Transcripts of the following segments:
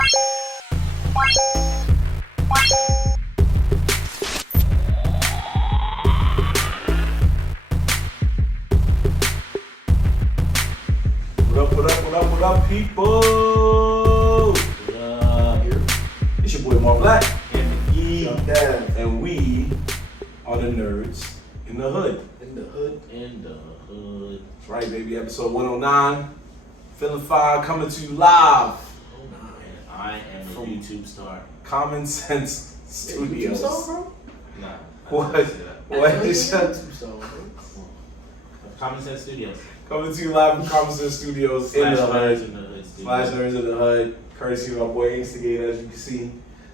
What up, people? It's your boy Mark Black and McGee, and we are the Nerdz in the Hood. That's right, baby. Episode 109. Feeling fine, coming to you live. And I am a YouTube star. Common Sense Studios. YouTube star, bro? Nah. What? What is that? Common Sense Studios. Coming to you live from Common Sense Studios in the Hood. Slash Nerdz in the Hood. Courtesy of our boy Instigator, as you can see.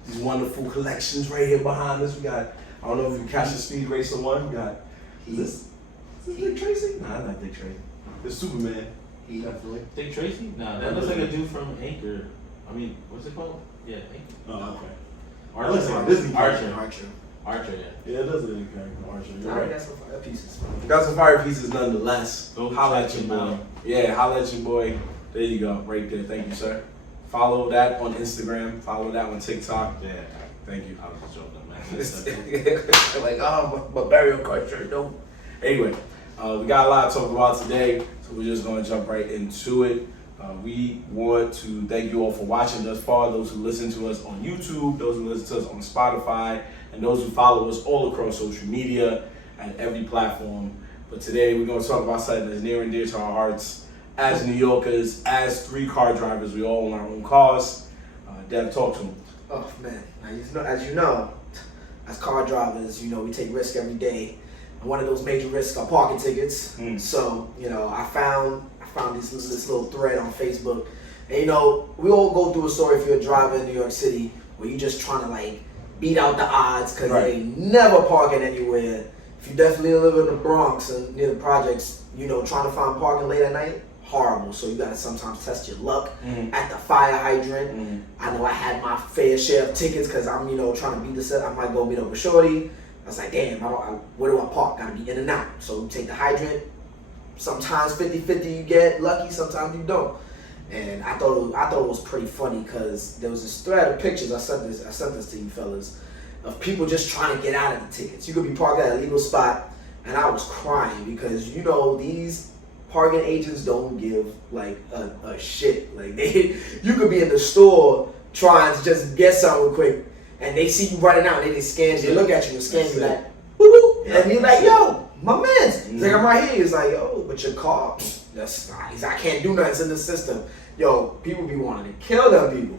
These wonderful collections right here behind us. We got, I don't know if you catch the Speed Racer one. We got, is this Dick Tracy? Nah, not Dick Tracy. It's Superman. He definitely. Dick Tracy? Nah, that looks like a dude from Anchor. I mean, what's it called? Yeah, Anchor. Oh, okay. Archer. Looks like a Disney Archer, yeah. Yeah, it does look like a character, Archer. You're Nah, right. got some fire pieces. Got some fire pieces nonetheless. Go Holla check at your him boy. out. Yeah, holla at your boy. There you go, right there. Thank you, sir. Follow that on Instagram. Follow that on TikTok. Yeah. Thank you. I was just joking, man. Like, but burial card shirt, don't. Anyway, we got a lot to talk about today, so we're just going to jump right into it. We want to thank you all for watching thus far, those who listen to us on YouTube, those who listen to us on Spotify, and those who follow us all across social media and every platform. But today we're going to talk about something that's near and dear to our hearts. As New Yorkers, as 3-car drivers, we all own our own cars. Dev, talk to them. Oh man, now, as you know, as car drivers, we take risks every day. And one of those major risks are parking tickets. So, I found this little thread on Facebook. And we all go through a story if you're a driver in New York City where you're just trying to beat out the odds because Right. they ain't never parking anywhere. If you definitely live in the Bronx and near the projects, trying to find parking late at night, horrible. So you gotta sometimes test your luck at the fire hydrant. I know I had my fair share of tickets because I'm, trying to beat the set. I might go meet up with Shorty. I was like, damn, where do I park? Gotta be in and out. So you take the hydrant. Sometimes 50-50 you get lucky, sometimes you don't. And I thought it was pretty funny because there was this thread of pictures. I sent this to you fellas of people just trying to get out of the tickets. You could be parked at a legal spot, and I was crying because these parking agents don't give a shit. You could be in the store trying to just get something quick, and they see you running out, and they scan you, they look at you and scan you like, woo, and you're like, yo. My man's. He's like, I'm right here. He's like, yo, but your car, that's not. He's like, I can't do nothing. It's in the system. Yo, people be wanting to kill them people.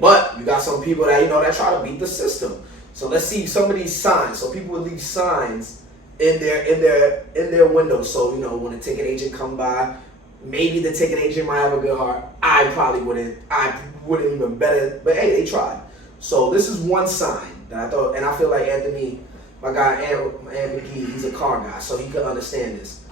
But you got some people that, that try to beat the system. So let's see some of these signs. So people would leave signs in their windows. So, when a ticket agent come by, maybe the ticket agent might have a good heart. I probably wouldn't. I wouldn't even bet it. But hey, they tried. So this is one sign that I thought, and I feel like Anthony, my guy, Anthony McGee, he's a car guy, so he could understand this.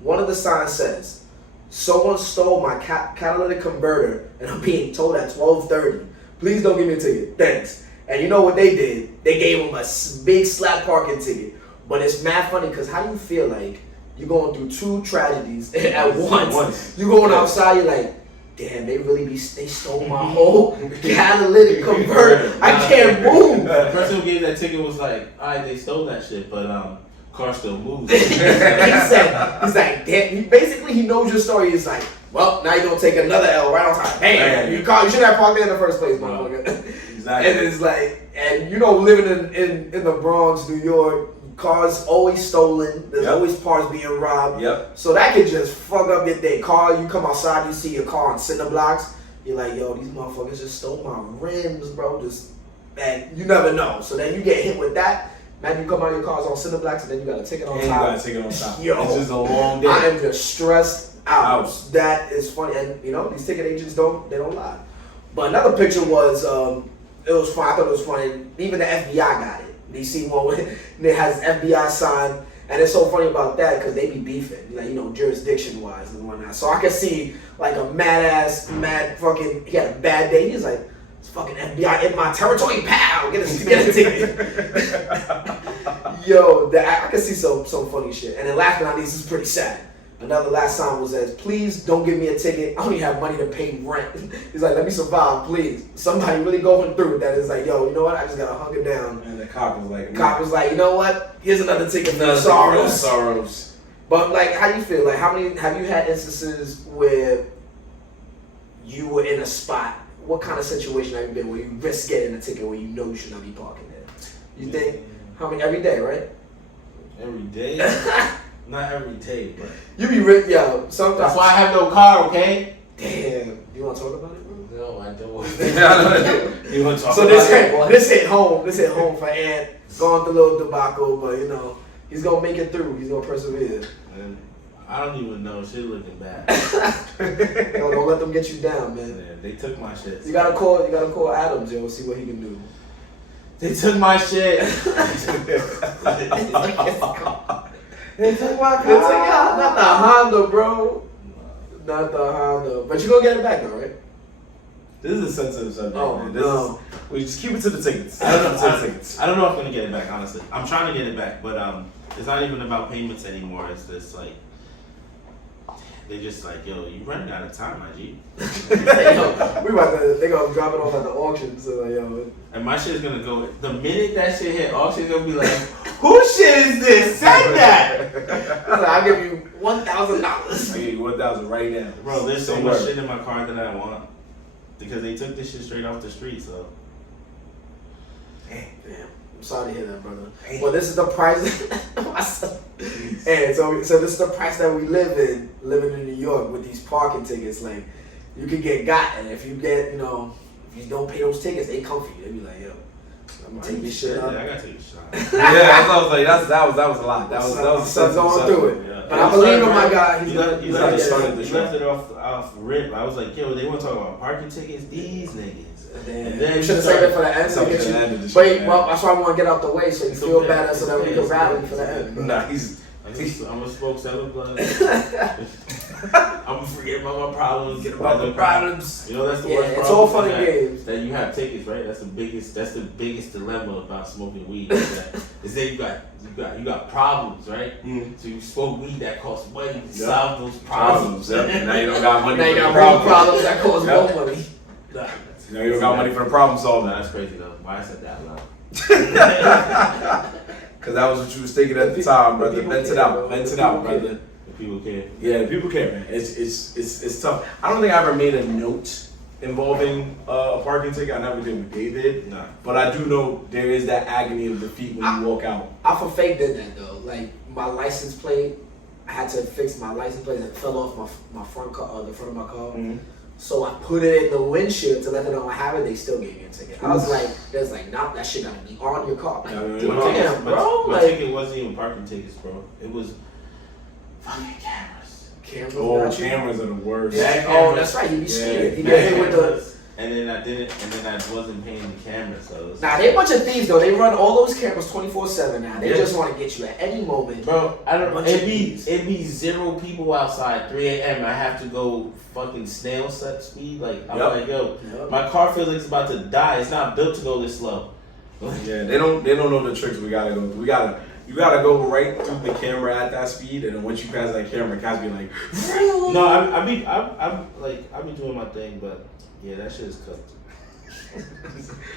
One of the signs says, someone stole my catalytic converter and I'm being told at 12:30. Please don't give me a ticket. Thanks. And you know what they did? They gave him a big slap parking ticket. But it's mad funny because how do you feel like you're going through two tragedies at once? You're going outside, you're like, damn, they stole my whole catalytic converter. I can't move. The person who gave that ticket was like, alright, they stole that shit, but car still moves. he's like, damn. He knows your story. He's like, well, now you're gonna take another L right on time. Bam, you should have parked there in the first place, motherfucker. Exactly. And it's like, and living in the Bronx, New York, cars always stolen. There's always cars being robbed. Yep. So that could just fuck up your day. You come outside, you see your car on cinder blocks. You're like, yo, these motherfuckers just stole my rims, bro. And you never know. So then you get hit with that. Man, you come out of your cars on cinder blocks, and then you got a ticket on top. You got a ticket on top. Yo, it's just a long day. I am just stressed out. That is funny, and these ticket agents don't lie. But another picture was, it was fun. I thought it was funny. Even the FBI got it. You see one with it has FBI sign, and it's so funny about that because they be beefing, jurisdiction wise and whatnot. So I could see like a mad fucking. He had a bad day. He's like, it's fucking FBI in my territory, pal. Get a ticket. Yo, I could see some funny shit. And then last but not least, it's pretty sad. Another last sign was as, please don't give me a ticket. I only have money to pay rent. He's like, let me survive, please. Somebody really going through it that is like, yo, you know what? I just gotta hunker down. And the cop was like, Cop was like, you know what? Here's another ticket for sorrows. Sorrows. But like, how you feel? Like, how many have you had instances where you were in a spot? What kind of situation have you been where you risk getting a ticket where you know you should not be parking there? You think how many every day, right? Every day? Not every day, but You be risk, yo. Sometimes. that's why I have no car. Okay. Damn. You want to talk about it, bro? No, I don't. You want to talk So about it? this hit home. This hit home for Ant. Going through a little debacle, but you know he's gonna make it through. He's gonna persevere. And I don't even know. Shit looking bad. Yo, don't let them get you down, man. Yeah, they took my shit. You gotta call Adams, yo. See what he can do. They took my shit. They took my car. Not the Honda, bro. Not the Honda. But you gonna get it back though, right? This is a sensitive subject, Oh, man. no. We just keep it to the tickets. I don't know. To the tickets. I don't know if I'm gonna get it back. Honestly, I'm trying to get it back, but it's not even about payments anymore. It's just like they're just like, yo, you running out of time, my G. They gonna drop it off at the auction. So like, yo. And my shit is gonna go. The minute that shit hit auction, it's gonna be like, whose shit is this? Send that, I'll give you $1,000. I give you 1,000 right now. bro. There's so Don't much worry. shit in my car that I want because they took this shit straight off the street. So Damn. I'm sorry to hear that, brother. Well, this is the price. And so this is the price that we living in New York with these parking tickets. Like, you can get got, and if you get, you know, if you don't pay those tickets, they come for you. They be like, yo, I'm gonna take this shit up. I gotta take a shot. Yeah, I was like, that was a lot. That was a Son's sensitive going subject. through it. Yeah. But I believe in my guy. You left the it off rip. I was like, yo, they want to talk about parking tickets? These niggas. And then you should have saved it for the end. Something To get to the end of you. the But show, well, that's why I want to get out the way so you It's feel okay. better, so that we can It's rally okay. for the end. Bro. Nah, he's. I'm a smoke seven blood. I'm gonna forget about my problems. Get about the problems. You know that's the Yeah, worst it's problem all fun and that- games. That you have tickets, right? That's the biggest dilemma about smoking weed. Is that you got problems, right? Mm. So you smoke weed that costs money to Yep. solve those problems. Yep. And now you don't got money Now you for the got more problem. problems that cause Yep. more money. Now you don't got money for the problem solving. That's crazy though. Why I said that loud? Because that was what you was thinking at the time, brother. People Vent it care, out. bro. Vent it People out, care. brother. The people care. Yeah, people care, man. It's tough. I don't think I ever made a note involving a parking ticket. I never did with David. Nah. But I do know there is that agony of defeat when you walk out. I for fake did that though. Like my license plate, I had to fix my license plate that fell off my front car, the front of my car. Mm-hmm. So I put it in the windshield to let them know I have it. They still gave me a ticket. I was like, there's like, nah, that shit gotta be on your car. Like, Yeah, yeah, damn, yeah. tickets, bro. my Like, ticket wasn't even parking tickets, bro. It was fucking cameras. cameras. Oh, got you. cameras are the worst. Yeah. Oh, that's right. He be Yeah. scared. He Yeah, get hit with the. And then I wasn't paying the camera, so it was Nah, they a bunch of thieves though. They run all those cameras 24/7 now. They Yeah. just want to get you at any moment. Bro, I don't know. Bunch of It'd be 0 people outside, 3 a.m. I have to go fucking snail set speed. Like I'm Yep. like, yo, Yep. my car feels like it's about to die. It's not built to go this slow. Yeah, they don't know the tricks we gotta go through. You gotta go right through the camera at that speed, and then once you pass that camera, guys be like, No, I'm doing my thing, but yeah, that shit is cooked.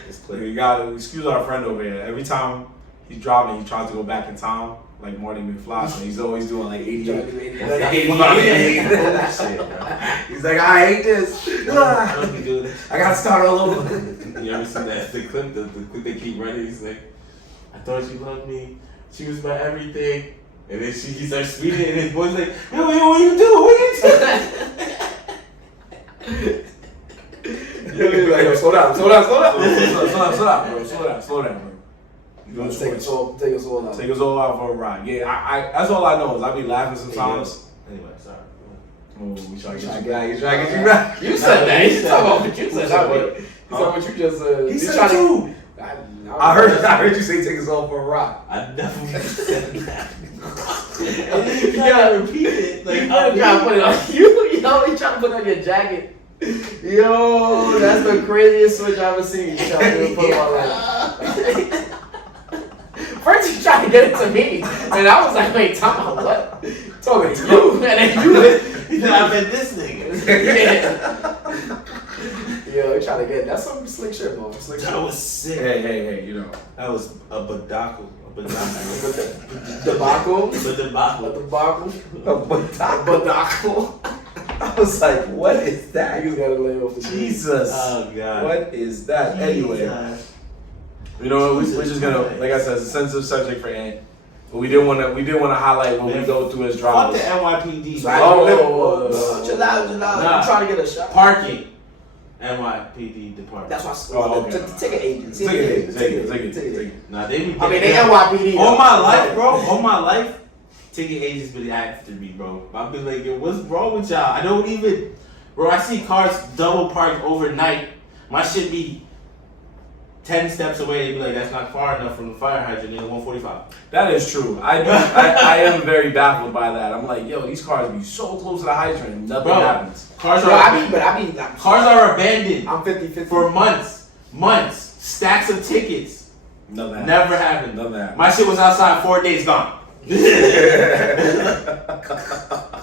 It's clear. you gotta excuse our friend over here. Every time he's driving, he tries to go back in time, like Marty McFly. So he's always doing like 88. Shit, bro. He's like, I hate this. Don't be doing this. I gotta start all over. You ever seen that the clip they keep running? He's like, I thought she loved me. She was my everything. And then he starts speeding, and his boy's like, yo, what you do? What you do? He's like, yo, slow down, Slow down, bro. You doing too Take much. us all out. Take us all out for a ride. Yeah, I that's all I know is I be laughing sometimes. Anyway, sorry. Oh, we try to Try get to you back. get- You try to get you back. You said that. You said talking about that. what you Who said. said Not what? what you said. What you just said. He You said trying to- too. I heard you say take us all for a ride. I never said that. And then you gotta repeat it. Like, You gotta put it on you. You know, you trying to put it on your jacket. Yo, that's the craziest switch I've ever seen. You trying to put it on like. First, you tried to get it to me, and I was like, "Wait, talk about what? Talk talking to you. And then you I bet this nigga. Yo, you trying to get that's some slick shit, bro. Slick shit. That was sick. Hey, you know. That was a debacle. Debacle. The debacle. Debacle. I was like, what is that? You gotta lay off the Jesus. Oh God. What is that? Anyway. You know what? We're just gonna, like I said, it's a sensitive subject for Ant. But we didn't want to highlight what we go through as Fuck dramas. the NYPD. Whoa. Chill out. Nah. I'm trying to get a shot. Parking. NYPD department. That's why. Oh, okay. The ticket agent. Take it. Nah, they be. I mean, they NYPD. All my life, bro. All my life, ticket agents been after me, bro. I've been like, yo, what's wrong with y'all? I don't even, bro. I see cars double parked overnight. My shit be 10 steps away. They be like, that's not far enough from the fire hydrant in 145. That is true. I am very baffled by that. I'm like, yo, these cars be so close to the hydrant and nothing happens. Cars Yo, are cars are abandoned. I'm 50-50. For months, stacks of tickets. Nothing Never happened. Nothing happened. My shit was outside 4 days gone.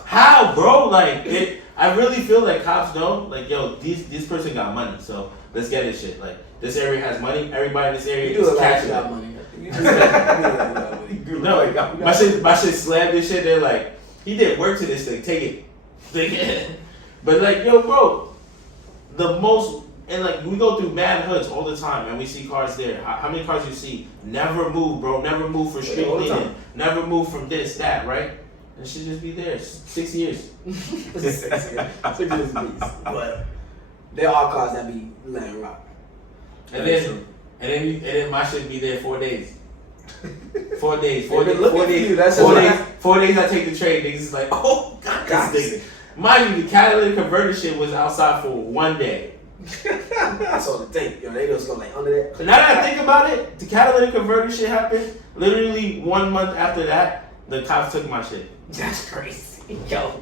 How, bro? Like, I really feel like cops know, like, yo, this person got money, so let's get this shit. Like, this area has money. Everybody in this area is catching got it. money. No, my shit slammed this shit. They're like, he did work to this thing. Take it. But like, yo, bro, the most, and like, we go through mad hoods all the time, and we see cars there. How many cars you see? Never move, bro. Never move for street cleaning. Never move from this, that, right? And should just be there. 6 years. 6 years. But there are cars that be letting rock. And then my shit be there 4 days. 4 days. 4 They've days. been 4 looking days. for you. That's 4 just days. 4 days. I take the train. Niggas is like, oh, God, this nigga. Mind you, the catalytic converter shit was outside for 1 day. That's all the thing. Yo, they just go like under there. So now that I think about it, the catalytic converter shit happened. Literally 1 month after that, the cops took my shit. That's crazy. Yo.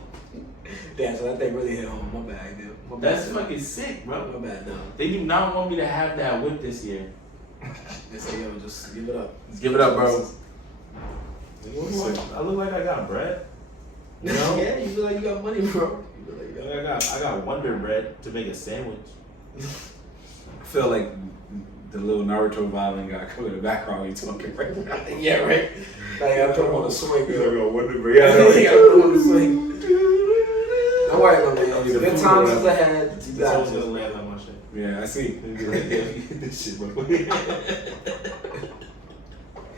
Damn, so that thing really hit home. My bad, dude. My bad, That's dude. fucking sick, bro. My bad, though. They do not want me to have that whip this year. They say, yo, just give it up. Let's give it up, bro. I look like I got bread. You know? Yeah, you feel like you got money, bro. You feel like you got I got Wonder Bread to make a sandwich. I feel like the little Naruto violin guy coming in the background when you talking right now. Yeah, right. Like, I put him on the swing, He's yo. like, oh, Wonder Yeah, I Bread. put him on the swing. Don't worry about me, yo. He's a Good food times runner. is ahead. You It's got always gonna it. land on my shit. Yeah, I see. And be like, yeah, get this shit, bro.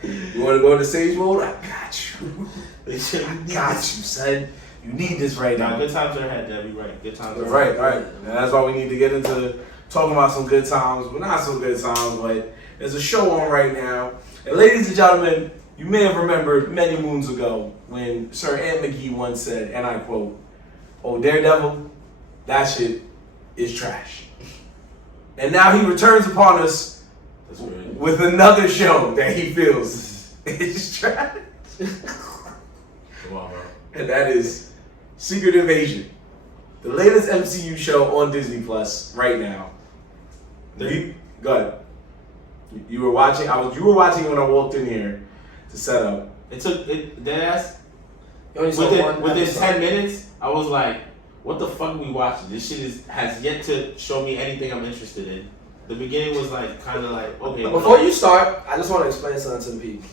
You want to go into stage mode? I got you. I Got you, son. You need this right Now, now. good times are ahead, Debbie. Right, good times are Right, ahead. right. And that's why we need to get into talking about some good times, but not so good times. But there's a show on right now. And ladies and gentlemen, you may have remembered many moons ago when Sir Ant McGee once said, and I quote, "Oh, Daredevil, that shit is trash." And now he returns upon us That's right. with another show that he feels is trash. Come on, bro. And that is Secret Invasion, the latest MCU show on Disney Plus right now. Go ahead. You were watching. You were watching when I walked in here to set up. It took deadass. You only saw one Within episode. 10 minutes, I was like, what the fuck are we watching? This shit has yet to show me anything I'm interested in. The beginning was like, kind of like, okay. Before you start, I just want to explain something to the people.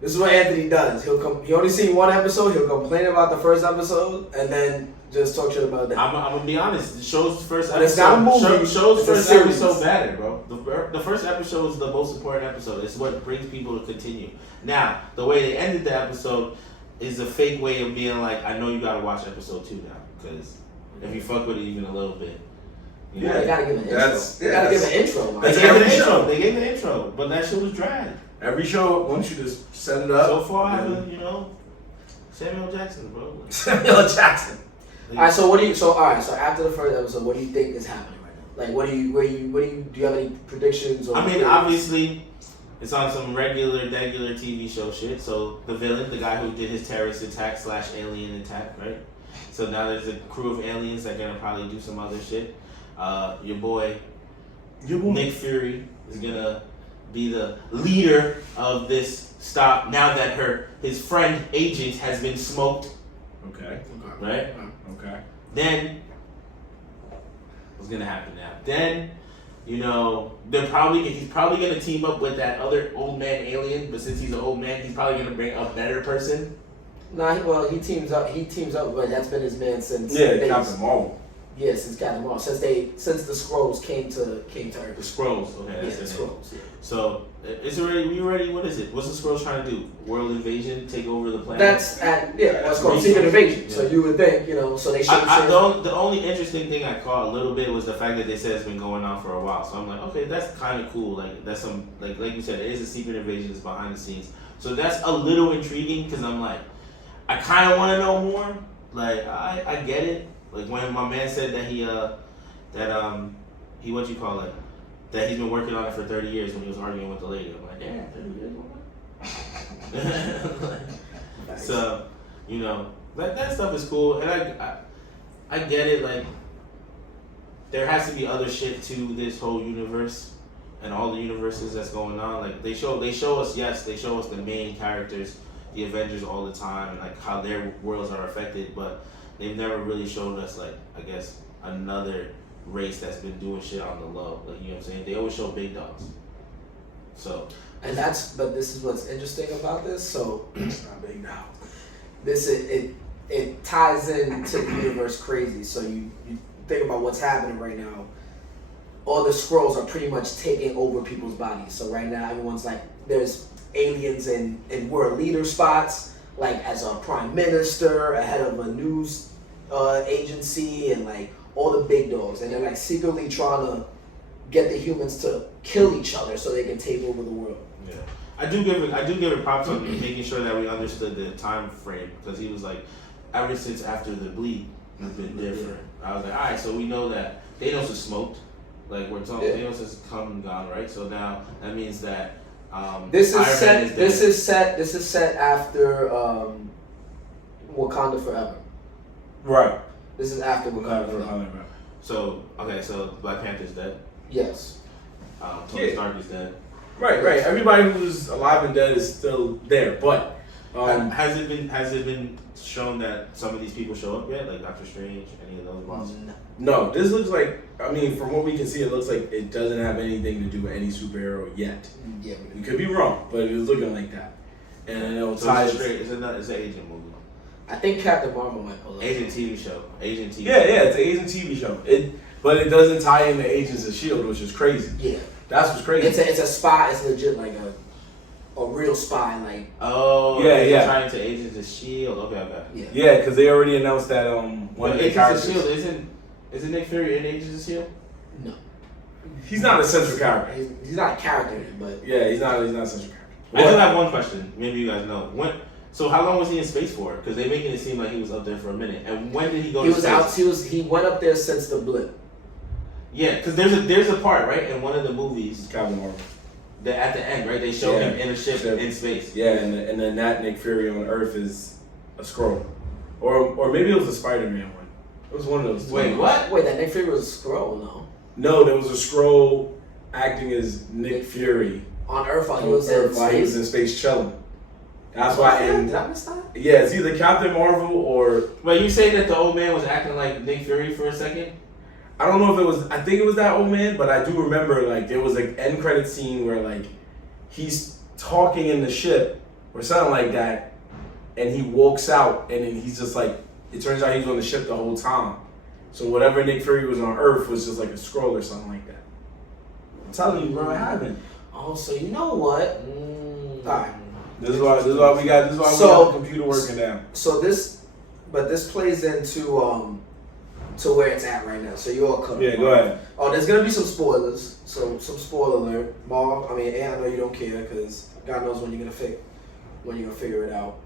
This is what Anthony does. He only seen one episode. He'll complain about the first episode and then just talk shit about that. I'm gonna be honest. The show's first But episode. it's not a movie, Show's it's a first series. episode matter, bro. The first episode is the most important episode. It's what brings people to continue. Now, the way they ended the episode is a fake way of being like, I know you gotta watch episode 2 now, because if you fuck with it even a little bit, you know. They gotta give an intro. That's- They gotta give an intro. They man. That's gave every the show. intro. They gave the intro, but that shit was drag. Every show, once you just set it up. So far, I haven't, Samuel Jackson, bro. Samuel Jackson. All right. So what do you? So all right. So after the first episode, what do you think is happening right now? Like, do you have any predictions? Or I mean, obviously, it's on some regular TV show shit. So the villain, the guy who did his terrorist attack / alien attack, right? So now there's a crew of aliens that are gonna probably do some other shit. Your boy Nick Fury is gonna be the leader of this stop now that his friend agent has been smoked. Okay. Right? Okay. Then, what's gonna happen now? Then, you know, he's probably gonna team up with that other old man alien, but since he's an old man, he's probably gonna bring a better person. Nah, well, he teams up, but that's been his man since. Captain Marvel. Yeah, since Captain Marvel. Since the Skrulls came to Earth. The Skrulls, okay, that's the it. Skrulls. Yeah. So, what is it? What's the Skrulls trying to do? World invasion, take over the planet? That's called secret invasion. Yeah. So you would think, so they should. The only interesting thing I caught a little bit was the fact that they said it's been going on for a while. So I'm like, okay, that's kind of cool. Like that's some like you said, it is a secret invasion. It's behind the scenes. So that's a little intriguing because I'm like, I kind of want to know more. Like I get it. Like when my man said that he what you call it, that he's been working on it for 30 years when he was arguing with the lady. I'm like, yeah, 30 years. So, that stuff is cool, and I get it. Like, there has to be other shit to this whole universe and all the universes that's going on. Like they show us the main characters, the Avengers all the time, and like how their worlds are affected, but they've never really showed us, like, I guess, another race that's been doing shit on the low. Like, you know what I'm saying? They always show big dogs. So. But this is what's interesting about this. So, It's not big now. It ties into the universe crazy. So you think about what's happening right now. All the Skrulls are pretty much taking over people's bodies. So right now, everyone's like, there's aliens in world leader spots, like as a prime minister, a head of a news agency, and like all the big dogs, and they're like secretly trying to get the humans to kill each other so they can take over the world. Yeah, I do give it props on making sure that we understood the time frame, because he was like, ever since after the bleed, it's been different. I was like, all right, so we know that Thanos is smoked, like we're talking, Thanos has come and gone, right? So now that means that this is set after Wakanda Forever. Right. This is after Wakanda Forever. So Black Panther's dead. Yes. Tony Stark is dead. Right. Everybody who's alive and dead is still there, but has it been shown that some of these people show up yet, like Doctor Strange, any of those monsters? No. This looks like, I mean, from what we can see, it looks like it doesn't have anything to do with any superhero yet. Yeah, we could be wrong, but it was looking like that. And it'll so tie. It's an agent movie. I think Captain Marvel might pull up. Asian TV show. Yeah, it's an Asian TV show. But it doesn't tie into Agents of S.H.I.E.L.D., which is crazy. Yeah. That's what's crazy. It's a spy. It's legit like a real spy. Like. Oh. Yeah. Trying to Agents of S.H.I.E.L.D. Okay. Yeah, because they already announced that one of the characters. Agents of S.H.I.E.L.D. Isn't Nick Fury in Agents of S.H.I.E.L.D.? No. He's not a central character. He's not a character, but. Yeah, he's not a central character. I do have one question. Maybe you guys know. So how long was he in space for? Because they're making it seem like he was up there for a minute. And when did he go to space? He went up there since the blip. Yeah, because there's a part, right, in one of the movies. Captain Marvel. That at the end, right, they show him in a ship in space. Yeah, and then that Nick Fury on Earth is a Skrull. Or maybe it was a Spider-Man one. It was one of those two. Wait, what? Wait, that Nick Fury was a Skrull, no? No, there was a Skrull acting as Nick Fury. On Earth while he was in space chilling. That's why. Did I miss that? Yeah, it's either Captain Marvel or. Wait, you say that the old man was acting like Nick Fury for a second? I don't know if it was. I think it was that old man, but I do remember like there was an end credit scene where like he's talking in the ship or something like that, and he walks out, and then he's just like. It turns out he's on the ship the whole time. So whatever Nick Fury was on Earth was just like a Skrull or something like that. I'm telling you, bro, it happened. Oh, so you know what? Alright. This is why we got the computer working now. So this plays into to where it's at right now. So you all covered. Yeah, go ahead. Oh, there's gonna be some spoilers. So some spoiler alert. Marv, I know you don't care because God knows when you're gonna figure it out.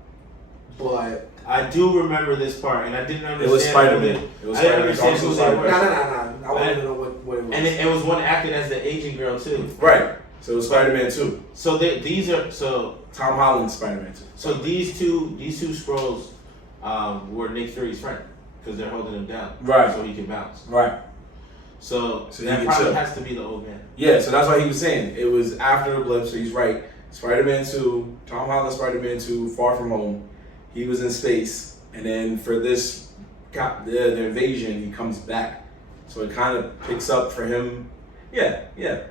But I do remember this part, and I didn't understand. It was Spider-Man. I didn't understand who they were. No. I wanted to know what it was. And it was one acting as the Asian girl too. Right. So it was Spider-Man 2. So these are Tom Holland's Spider-Man 2. So these two Skrulls were Nick Fury's friend because they're holding him down, right? So he can bounce, right? So that probably has to be the old man. Yeah. So that's why he was saying it was after the blip. So he's right. Spider-Man 2, Tom Holland's Spider-Man 2, Far From Home. He was in space, and then for this the invasion, he comes back. So it kind of picks up for him. Yeah,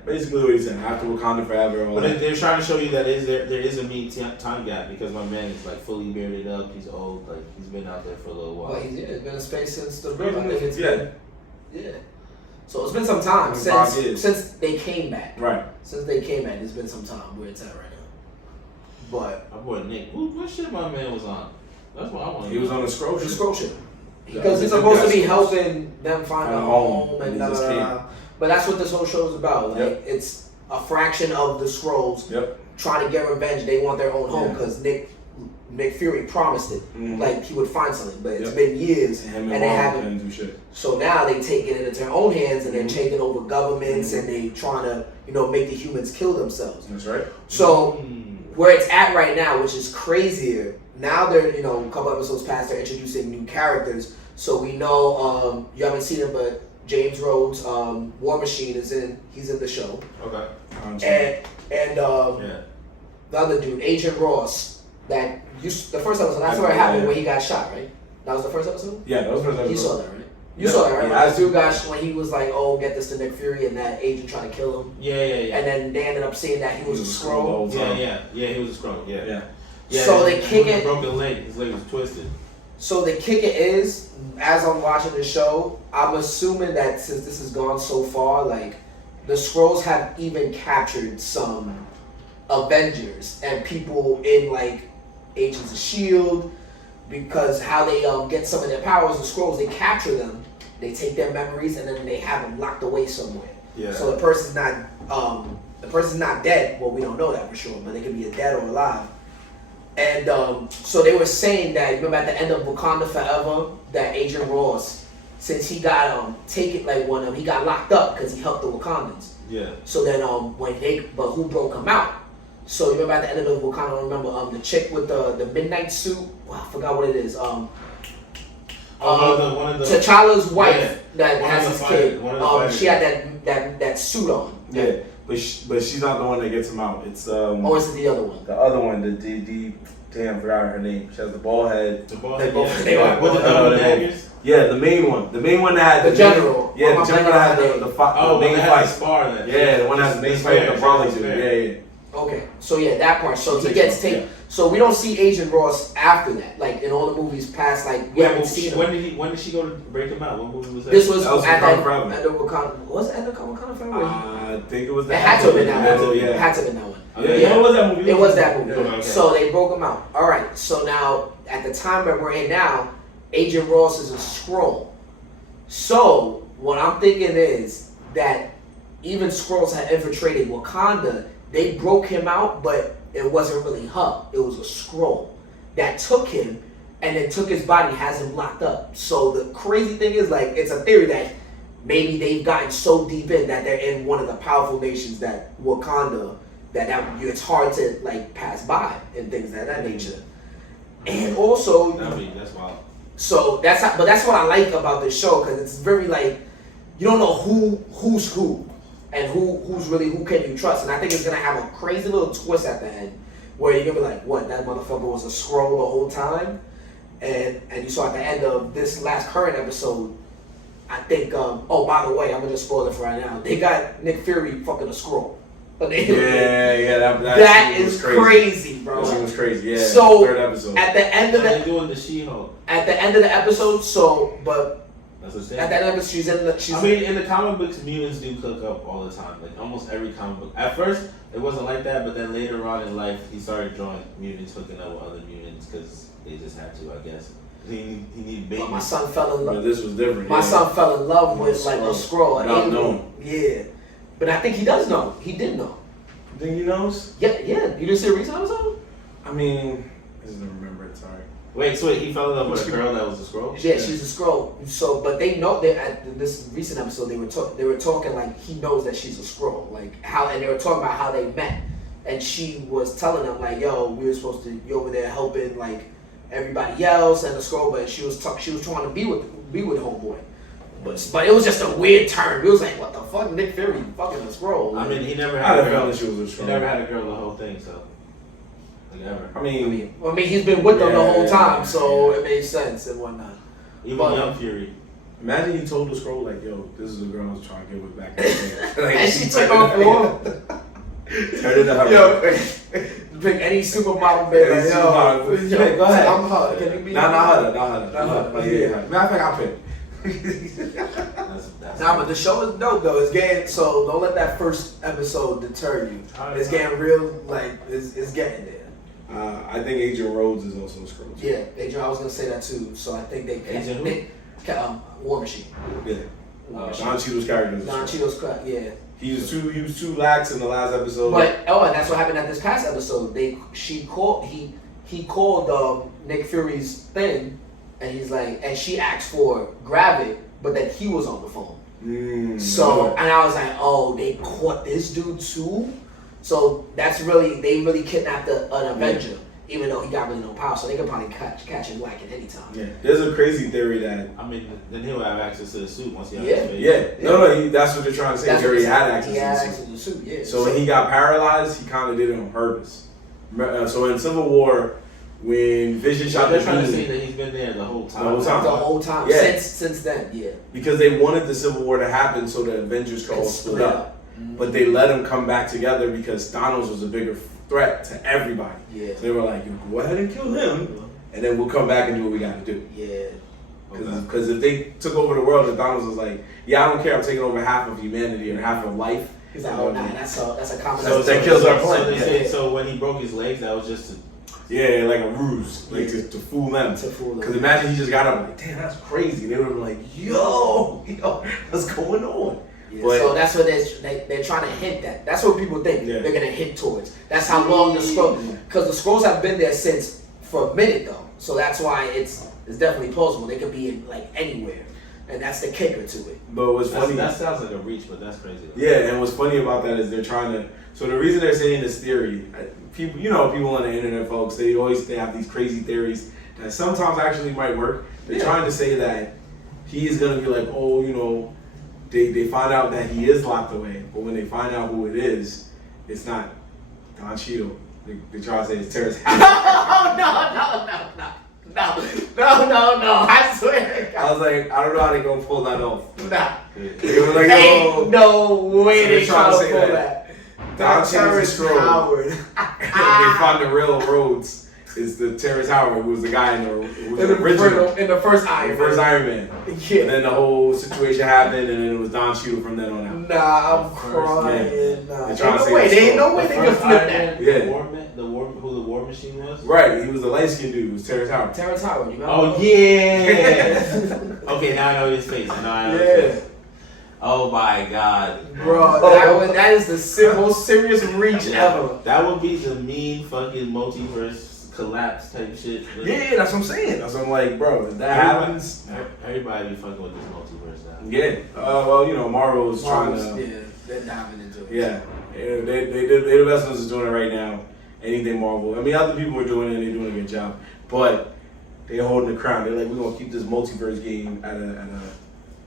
basically what he's saying. After Wakanda Forever. But they're trying to show you that there is a mean time gap because my man is like fully bearded up. He's old. Like he's been out there for a little while. Well, he's been in space since the I think it's been. So it's been some time since they came back. Right. Since they came back, it's been some time where it's at right now. But my boy Nick, what shit my man was on? That's what I want. He was on the scroll ship. The scroll ship. Because he's supposed to be helping them find a home and but that's what this whole show is about. Like it's a fraction of the Skrulls trying to get revenge. They want their own home because Nick Fury promised it, like he would find something. But it's been years and they haven't do shit. So now they take it into their own hands and they're taking over governments and they trying to make the humans kill themselves. That's right. So where it's at right now, which is crazier. Now they're a couple episodes past, they're introducing new characters. So we know you haven't seen him, but James Rhodes, War Machine he's in the show. Okay. And the other dude, Agent Ross, the first episode, that's where it happened when he got shot, right? That was the first episode? Yeah, that was the first episode. You saw that, right? You saw that, right? Yeah, That dude got when he was like, "Oh, get this to Nick Fury," and that agent tried to kill him. Yeah. And then they ended up seeing that he was a Skrull. Yeah, he was a Skrull. Yeah. So they kick it. Broken leg. His leg was twisted. So the kicker is, as I'm watching the show, I'm assuming that since this has gone so far, like the Skrulls have even captured some Avengers and people in like Agents of S.H.I.E.L.D. because how they get some of their powers, the Skrulls, they capture them, they take their memories, and then they have them locked away somewhere. Yeah. So the person's not dead. Well, we don't know that for sure, but they could be dead or alive. And so they were saying that, remember at the end of Wakanda Forever, that Agent Ross, since he got taken, like he got locked up because he helped the Wakandans. Yeah. So then but who broke him out? So you remember at the end of the Wakanda, I remember the chick with the midnight suit. Well, I forgot what it is. one of the T'Challa's wife that has his kid. She had that suit on. Yeah. But she's not the one that gets him out. It's or is it the other one? The other one, the damn, forgot her name. She has the bald head. The bald head. With the double daggers. Yeah, the main one. The main one that had the general. Yeah, the general that had the main fight. Spar. Yeah, the one that has the main fight with the brother dude. Yeah. Okay, so that part. So he gets taken. So we don't see Agent Ross after that. Like in all the movies past, like we haven't seen him. When did she go to break him out? What movie was that? This was at the Wakanda. Was it at the Wakanda Forever? I think it was that. It had to have been that one. Yeah. It had to have been that one. Yeah, it was that movie. It was that movie. Okay. So they broke him out. All right. So now at the time that we're in now, Agent Ross is a Skrull. So what I'm thinking is that even Skrulls had infiltrated Wakanda. They broke him out, but it wasn't really her. It was a Skrull that took him and then took his body, has him locked up. So the crazy thing is, like, it's a theory that maybe they've gotten so deep in that they're in one of the powerful nations that Wakanda, that it's hard to like pass by and things of that nature. And also, that's wild. So that's what I like about this show, because it's very like you don't know who's who. And who's really, who can you trust? And I think it's gonna have a crazy little twist at the end, where you're gonna be like, what, that motherfucker was a Skrull the whole time? And you saw at the end of this last current episode, I think, oh, by the way, I'm gonna just spoil it for right now. They got Nick Fury fucking a Skrull. That is crazy, bro. That was crazy, yeah. So, third episode. At the end of they're doing the She-Hulk. At the end of the episode, that's what I'm saying. At that episode, she's in the comic books, mutants do cook up all the time. Like almost every comic book. At first, it wasn't like that, but then later on in life, he started drawing mutants hooking up with other mutants because they just had to, I guess. He needed babies. But my son fell in love. But this was different. My son fell in love with like a Skrull, an alien. Known. Yeah, but I think he does know. He did know. You think he knows? Yeah. You didn't see a recent episode? I mean, I just don't remember it. Sorry. Wait, so he fell in love with a girl that was a Skrull? Yeah, she's a Skrull. So, but they know that at this recent episode they were talking like he knows that she's a Skrull, like how, and they were talking about how they met, and she was telling them like, "Yo, we were supposed to be over there helping like everybody else and the Skrull," but she was trying to be with homeboy. But it was just a weird turn. It was like, what the fuck, Nick Fury fucking a Skrull? I mean, he never I had a felt girl. that she was a Skrull. He never had a girl the whole thing, so. like ever. I mean, he's been with them the whole time, yeah, so it made sense and whatnot. Even But- Young Fury. imagine he told the scroll like, "Yo, this is a girl I was trying to get with back in the day." Like, And she took off for him. Turn it up. Yo, pick any supermodel baby. Any Yo, supermodel. yo, Hey, go ahead. I'm her. Can you be Nah, her? not her. Not her. Yeah. Matter of fact, I'll pick. That's Nah, but the show is dope though. It's getting so don't let that first episode deter you. It's getting real, like it's getting there. I think Agent Rhodes is also a scroll. Too. Yeah, Adrian, I was gonna say that too. So I think Agent who? War Machine. Yeah. War Machine. Don Cheadle's character. Is a Don scroll. Cheadle's cut, yeah. He was too lax in the last episode. But and that's what happened at this past episode. He called Nick Fury's thing, and he's like, and she asked for grab it, but then he was on the phone. So and I was like, oh, they caught this dude too. So they really kidnapped an Avenger, even though he got really no power. So they could probably catch him like at any time. Yeah, there's a crazy theory that. I mean, then he'll have access to the suit once he has Yeah. his face. Yeah, no, that's what they're trying to say. He already had access He had to the access suit. to the suit. Yeah. So when he got paralyzed, he kind of did it on purpose. So in Civil War, when Vision shot the They're trying to say beam, that he's been there the whole time. The whole time. the whole time Yeah. since then, yeah. because they wanted the Civil War to happen so the Avengers could all split up. But they let them come back together because Thanos was a bigger threat to everybody. Yeah. So they were like, you go ahead and kill him, and then we'll come back and do what we got to do. Yeah. Because if they took over the world and Thanos was like, yeah, I don't care, I'm taking over half of humanity or half of life. He's like, oh, nah, that's a common. So that kills our So plan. they Yeah. say, so when he broke his legs, that was just to Yeah, like a ruse, like to fool them. To fool them. Because imagine he just got up like, damn, that's crazy. They would have been like, yo, what's going on? Yeah, But- so that's what they're trying to hint at. That's what people think Yeah. they're gonna hint towards. That's how long the scroll, because the scrolls have been there since for a minute though. So that's why it's definitely plausible. They could be in like anywhere, and that's the kicker to it. But what's funny, that sounds like a reach, but that's crazy. yeah, and what's funny about that is they're trying to. So the reason they're saying this theory, people, people on the internet, folks, they have these crazy theories that sometimes actually might work. They're trying to say that he is gonna be like, oh, they find out that he is locked away, but when they find out who it is, it's not Don Cheadle. They try to say it's Terrence Howard. No. I swear. I was like, I don't know how they gonna pull that off. Nah. They were like, Ain't yo, no way So they they're trying trying to to say pull that. that. Don Cheadle's a Terrence scroll. Howard. they find the real Rhodes. It's the Terrence Howard who was the guy in the original. In the first Iron First Man. Iron Man. Yeah. And then the whole situation happened, and then it was Don Cheadle from then on out. Nah, I'm The first, crying. Nah. They're trying to say There ain't the no way they can First flip Iron that. Man, Yeah. who the War Machine was? Right, he was the light skinned dude. It was Terrence Howard. Terrence Howard, you remember? Oh yeah. Okay, now I know his face. Now I know his Yeah. face. Oh my god. Bro, that is the most serious reach ever. That would be the mean fucking multiverse collapse type shit. Yeah, that's what I'm saying. That's what I'm like, bro. If that happens, Everybody be fucking with this multiverse now. yeah. Marvel is trying to. Yeah, they're diving into it. Yeah, they're the best ones is doing it right now. Anything Marvel. I mean, other people are doing it and they're doing a good job, but they're holding the crown. They're like, we're gonna keep this multiverse game at a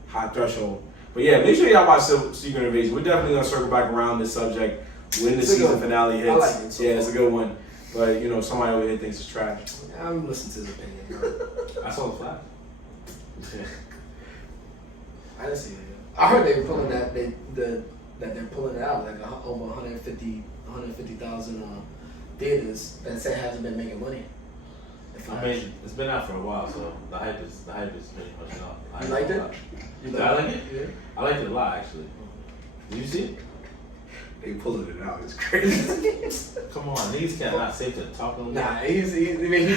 high threshold. But yeah, make sure y'all watch Secret Invasion. We're definitely gonna circle back around this subject when the It's a season good finale hits. I like it so yeah, it's a far. good one. But somebody over here thinks it's trash. I'm listening to his opinion, bro. I saw the Flash. I didn't see it. I heard they were pulling that they're pulling it out like over 150,000 theaters that say hasn't been making money. I mean, it's been out for a while, so the hype is pretty much out. You liked it? I like it. Yeah. I liked it a lot actually. Did you see it? They pulling it out. It's crazy. Come on, niggas not safe to talk on Nah, that. he's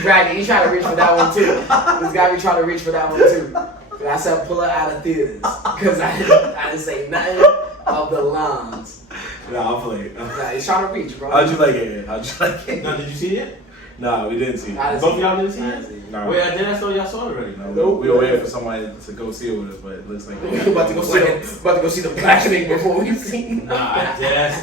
bragging. He's trying to reach for that one too. This guy be trying to reach for that one too. But I said pull it out of theaters because I didn't say nothing of the lines. Nah, I'll play it. Nah, he's trying to reach, bro. How'd you like it? How'd you like it? No, did you see it? Nah, we didn't see it. I didn't Both see of y'all didn't I see didn't it? see it. No. Wait, I did. I thought y'all saw it already. No, we were waiting for somebody to go see it with us, but it looks like We're about to go see the blackening before we see. Nah, I dead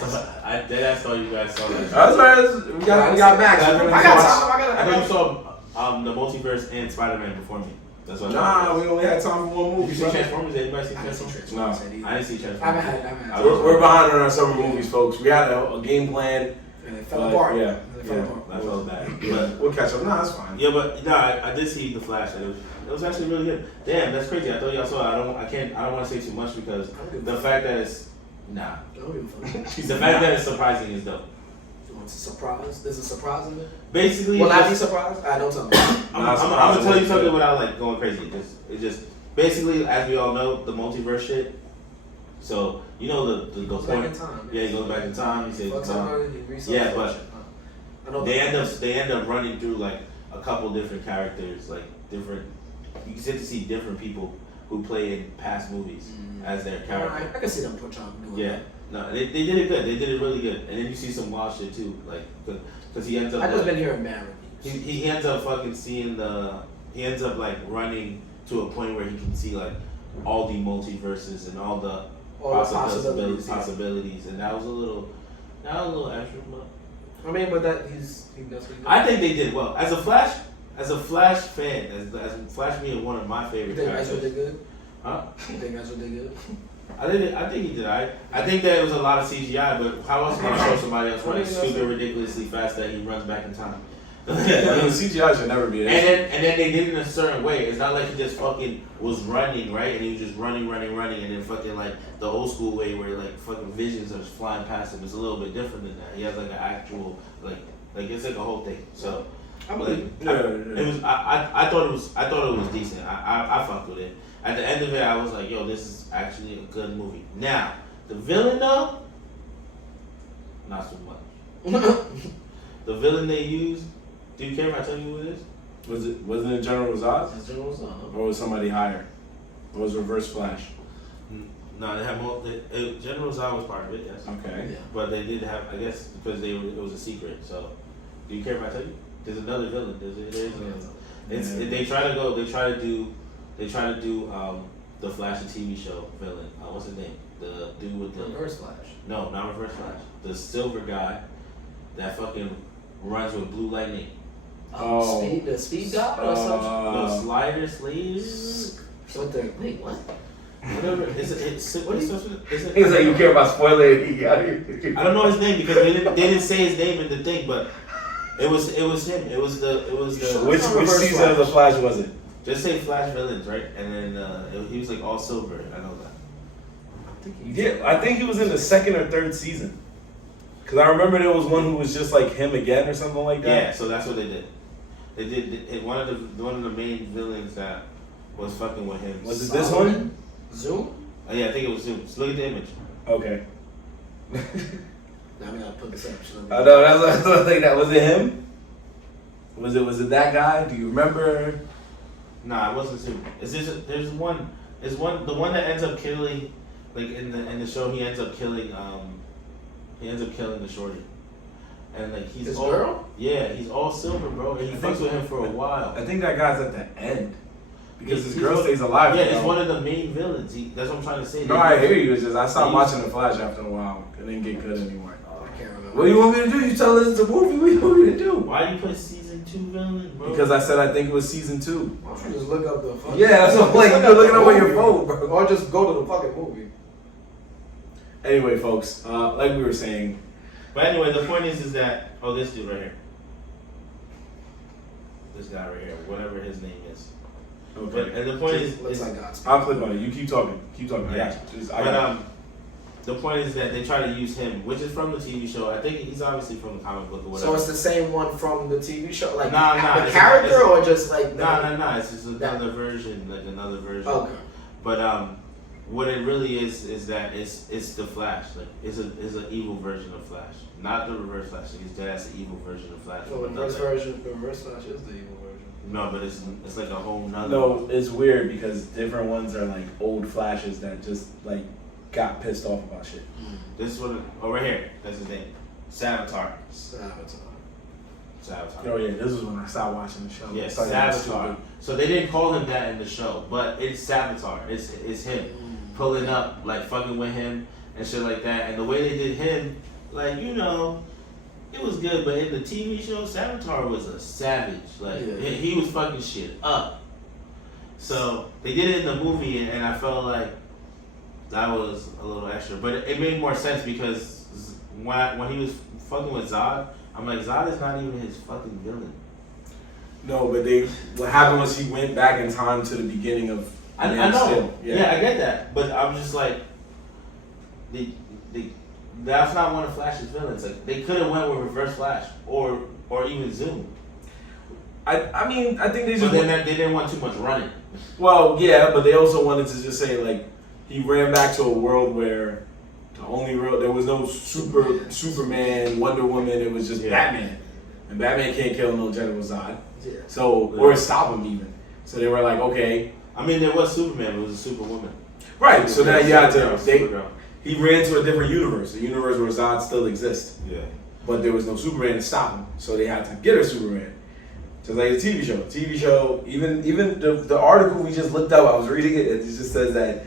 ass thought you guys saw that. That's right. We got Max. I We're gonna I got watch- time. I know you saw the multiverse and Spider-Man before me. That's what. Nah, we only had time for one Did movie. you see brother. Transformers? Anybody see I didn't see Transformers? Transformers. No. I didn't see I Transformers. haven't had. We're behind on our summer movies, folks. We had a game plan. And it fell apart. Yeah, It fell yeah. apart. I felt bad. But But we'll catch up. No, that's fine. yeah, but no, I did see the Flash. And it was actually really good. Damn, that's crazy. I thought y'all saw it. I don't want to say too much because the fact that it's nah. I don't give a fuck. The fact that it's surprising is dope. Oh, it's a surprise. There's a surprise in it. Basically, Will I be just- surprised? I don't tell me. I'm gonna tell you something without like going crazy. It just basically, as we all know, the multiverse shit. So you know the Goes point. back in time. Yeah, he goes back in time. He saves Fucks time. somebody, he resets Yeah, some but shit. I know They end up running through like a couple different characters, like different. You get to see different people who play in past movies as their character. Alright, I can see them put y'all doing Yeah, no, they did it good. They did it really good. And then you see some wild shit too, like because he ends up. I just like, been hearing bad reviews. he ends up fucking seeing he ends up like running to a point where he can see like all the multiverses and all the possibilities, and that was a little extra, but I mean, but that that's what he does. I think they did well. As a Flash fan, as Flash being one of my You favorite think that's characters. what they good? Huh? You think that's what they good? I think he did. I think that it was a lot of CGI, but how else can you show somebody else running stupid, ridiculously fast that he runs back in time? I mean, CGI should never be an issue. And then they did it in a certain way. It's not like he just fucking was running, right? And he was just running, and then fucking like the old school way where like fucking visions are just flying past him. It's a little bit different than that. He has like an actual like it's like a whole thing. So I believe. it was. I thought it was decent. I fucked with it. At the end of it, I was like, yo, this is actually a good movie. Now the villain though, not so much. The villain they used. Do you care if I tell you who it is? Wasn't it General Zod? That's General Zod. Or was somebody higher? Or was Reverse Flash? No, they had more. General Zod was part of it, yes. Okay. Yeah. But they did have, I guess, because it was a secret. So, do you care if I tell you? There's another villain. They try to do the Flash the TV show villain. What's his name? The dude with the Reverse Flash. No, not Reverse Flash. The silver guy that fucking runs with blue lightning. Oh. The speed dot or something? No, Sliders. What the? Wait, what? Whatever. Is it? He's like, you care about spoiler? I don't know his name because they didn't say his name in the thing, but it was him. It was the. Which season of the Flash was it? Just say Flash villains, right? And then he was like all silver. I know that. Yeah, I think he was in the second or third season. Cause I remember there was one who was just like him again or something like that. Yeah, so that's what they did. They did one of the main villains that was fucking with him. Was it this one? Zoom? Oh, yeah, I think it was Zoom. Just look at the image. Okay. Now we gotta put this up. I know that's what I think. That was it. Him? Was it that guy? Do you remember? Nah, it wasn't Zoom. There's one. Is one the one that ends up killing, like in the show, he ends up killing the shorty. And like he's This all girl? Yeah, he's all silver, bro. And he fucks with him for a while. I think that guy's at the end. Because this He's girl one- stays alive. Yeah, you it's know? one of the main villains. That's what I'm trying to say. No, I hear you. It's just I stopped watching The Flash after a while. It didn't get good anymore. I can't remember. What do you want me to do? You tell us it's a movie. What do you want me to do? Why do you put season 2 villain, bro? Because I said I think it was season 2. Why don't you just look up the fucking... Yeah, that's what I'm like. You're looking up on your phone, bro. Or just go to the fucking movie. Anyway, folks, like we were saying, But anyway, the point is that this dude right here, this guy right here, whatever his name is. But okay. and the point Looks is like Godspeed. I'll click on it. You keep talking. Keep talking. I got you. Just, I got the point is that they try to use him, which is from the TV show. I think he's obviously from the comic book or whatever. So it's the same one from the TV show? Like Nah, the it's character it's- or just like... No, it's just another version, like another version. Okay. But what it really is that it's the Flash. Like it's an evil version of Flash, not the Reverse Flash. Like, that's an evil version of Flash. So the reverse Flash is the evil version. No, but it's like a whole nother. No, it's weird because different ones are like old Flashes that just like got pissed off about shit. This one, right here. That's his name. Savitar. Savitar. Oh yeah, this is when I stopped watching the show. Yes, I thought it was Savitar. stupid. So they didn't call him that in the show, but it's Savitar. It's him pulling up, like fucking with him and shit like that. And the way they did him, like it was good. But in the TV show, Savitar was a savage. Like he was fucking shit up. So they did it in the movie, and I felt like that was a little extra. But it made more sense because when he was fucking with Zod, I'm like, Zod is not even his fucking villain. No, but what happened was he went back in time to the beginning of. I know. Yeah, I get that, but I'm just like, that's not one of Flash's villains. Like they could have went with Reverse Flash or even Zoom. I mean, I think they just. But then they didn't want too much running. Well, yeah, but they also wanted to just say like he ran back to a world where there was no Superman, Wonder Woman. It was just Batman, and Batman can't kill no General Zod. Yeah. So or stop him even. So they were like, okay. I mean, there was Superman, but it was a Superwoman. Right. So now you had to. He ran to a different universe, a universe where Zod still exists. Yeah. But there was no Superman to stop him, so they had to get a Superman. Just like a TV show. TV show, even the article we just looked up, I was reading it, it just says that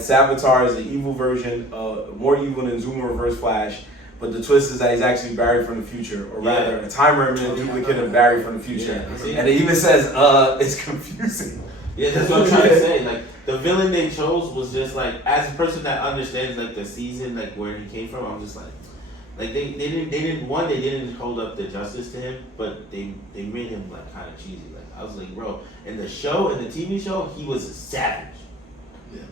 Savitar is an evil version, more evil than Zoom or Reverse Flash, but the twist is that he's actually Barry from the future, or rather a time remnant duplicate of Barry from the future. Yeah, and it even says, it's confusing. Yeah, that's what I'm trying to say. Like, the villain they chose was just like, as a person that understands like the season, like where he came from, I'm just like they didn't hold up the justice to him, but they made him like kind of cheesy. Like I was like, bro, in the TV show, he was a savage. Yeah.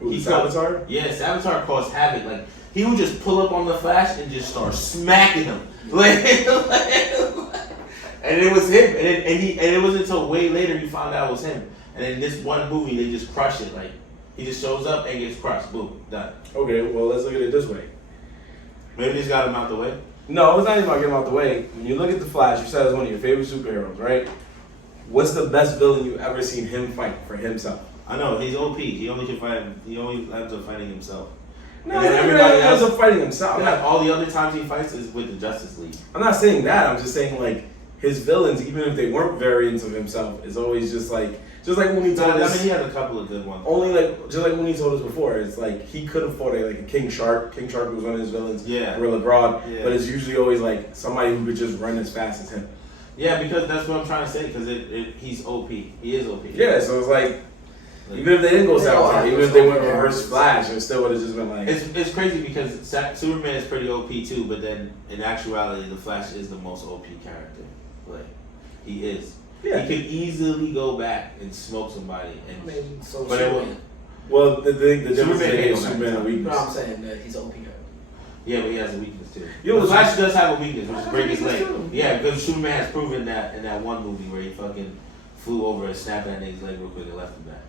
Savitar? Yeah, Savitar caused havoc. Like he would just pull up on the Flash and just start smacking him. Like and it was him. And it wasn't until way later you found out it was him. And in this one movie, they just crush it. Like he just shows up and gets crushed. Boom, done. Okay, well let's look at it this way. Maybe they just got him out the way. No, it's not even about getting him out the way. When you look at the Flash, you said it's one of your favorite superheroes, right? What's the best villain you've ever seen him fight for himself? I know he's OP. He only ends up fighting himself. No, everybody ends up fighting himself. Like all the other times he fights is with the Justice League. I'm not saying that. I'm just saying like his villains, even if they weren't variants of himself, is always just like when he told us. I mean, he has a couple of good ones. Just like when he told us before, it's like he could have fought a King Shark. King Shark was one of his villains. Yeah. Gorilla Grodd. Yeah. But it's usually always like somebody who could just run as fast as him. Yeah, because that's what I'm trying to say. Because he's OP. He is OP. Yeah, so it's like even if they didn't go Savitar, even if they went Reverse Flash, it still would have just been like. It's crazy because Superman is pretty OP too, but then in actuality, the Flash is the most OP character. Like he is. Yeah. He could easily go back and smoke somebody. And, but it wouldn't. Well, the difference is Superman a weakness. No, I'm saying that he's OP. Yeah, but he has a weakness too. The Flash does have a weakness, which is break his leg. Yeah, because Superman has proven that in that one movie where he fucking flew over and snapped that nigga's leg real quick and left him back.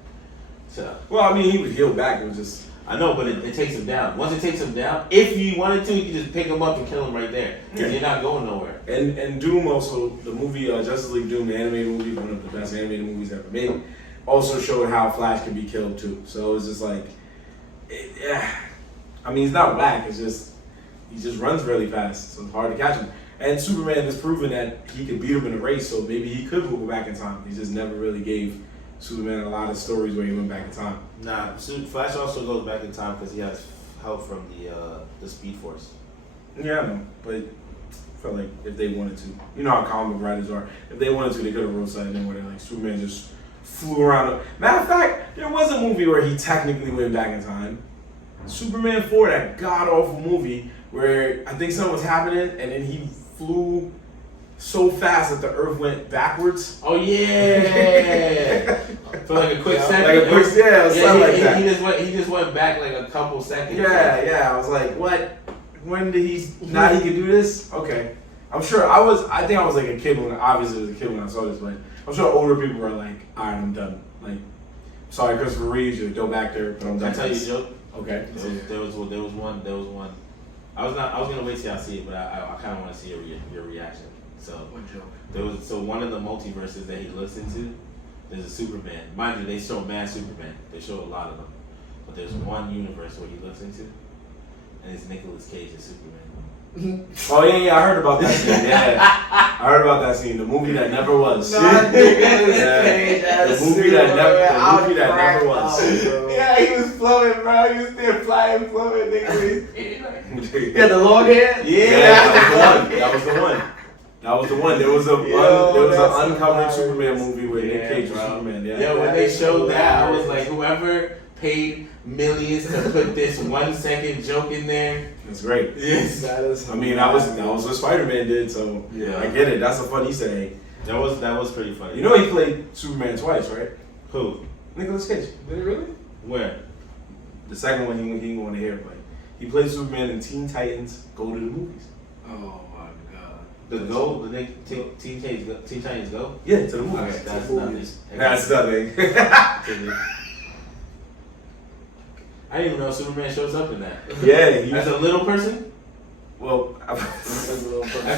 So. Well, I mean, he would heal back. It was just. I know, but it takes him down. Once it takes him down, if he wanted to, he could just pick him up and kill him right there. Because you're not going nowhere. And Doom also, the movie Justice League Doom, the animated movie, one of the best animated movies ever made, also showed how Flash can be killed too. So it was just like, I mean, he's not whack. It's just he just runs really fast, so it's hard to catch him. And Superman has proven that he could beat him in a race, so maybe he could go back in time. He just never really gave Superman a lot of stories where he went back in time. Nah, Flash also goes back in time because he has help from the Speed Force. Yeah, I know, but I felt like if they wanted to, you know how comic writers are. If they wanted to, they could have wrote something in where like Superman just flew around. Matter of fact, there was a movie where he technically went back in time. Superman 4, that god awful movie where I think something was happening and then he flew so fast that the Earth went backwards. Oh yeah, for like a quick second. Like a quick, something like that. He just went back like a couple seconds. Yeah. I was like, what? When did he? Now he can do this? Okay. I'm sure I think I was like a kid when obviously I was a kid when I saw this, but I'm sure older people were like, all right, I'm done. Like, sorry, Christopher Reeves, you're a dope actor, but I'm done. Can I tell you a joke? Okay. There was one. I was gonna wait till I see it, but I kind of want to see your reaction. So what joke? One of the multiverses that he looks into, there's a Superman. Mind you, they show mad Superman. They show a lot of them, but there's one universe where he looks into, and it's Nicolas Cage as Superman. Oh yeah, I heard about that scene. Yeah, I heard about that scene. The movie that never was. The movie that never was. Yeah, he was floating, bro. He was there flying, floating. Yeah, the long hair. Yeah, that was the one. There was an uncovered Superman movie with Nick Cage was Superman. Yeah. When they showed that, I was like, whoever paid millions to put this 1 second joke in there. It's great. Yes. That is. I mean, that was what Spider-Man did, so Yeah. I get it. That's a funny saying. That was pretty funny. You know he played Superman twice, right? Who? Nicolas Cage. Did he really? Where? The second one he didn't want to hear, but he played Superman in Teen Titans Go to the Movies. Oh my god. The Go? The Teen Titans Go? Yeah, to the movies. Okay, that's movies. nothing. That's nothing. I didn't even know Superman shows up in that. Yeah, he As a little person? well, As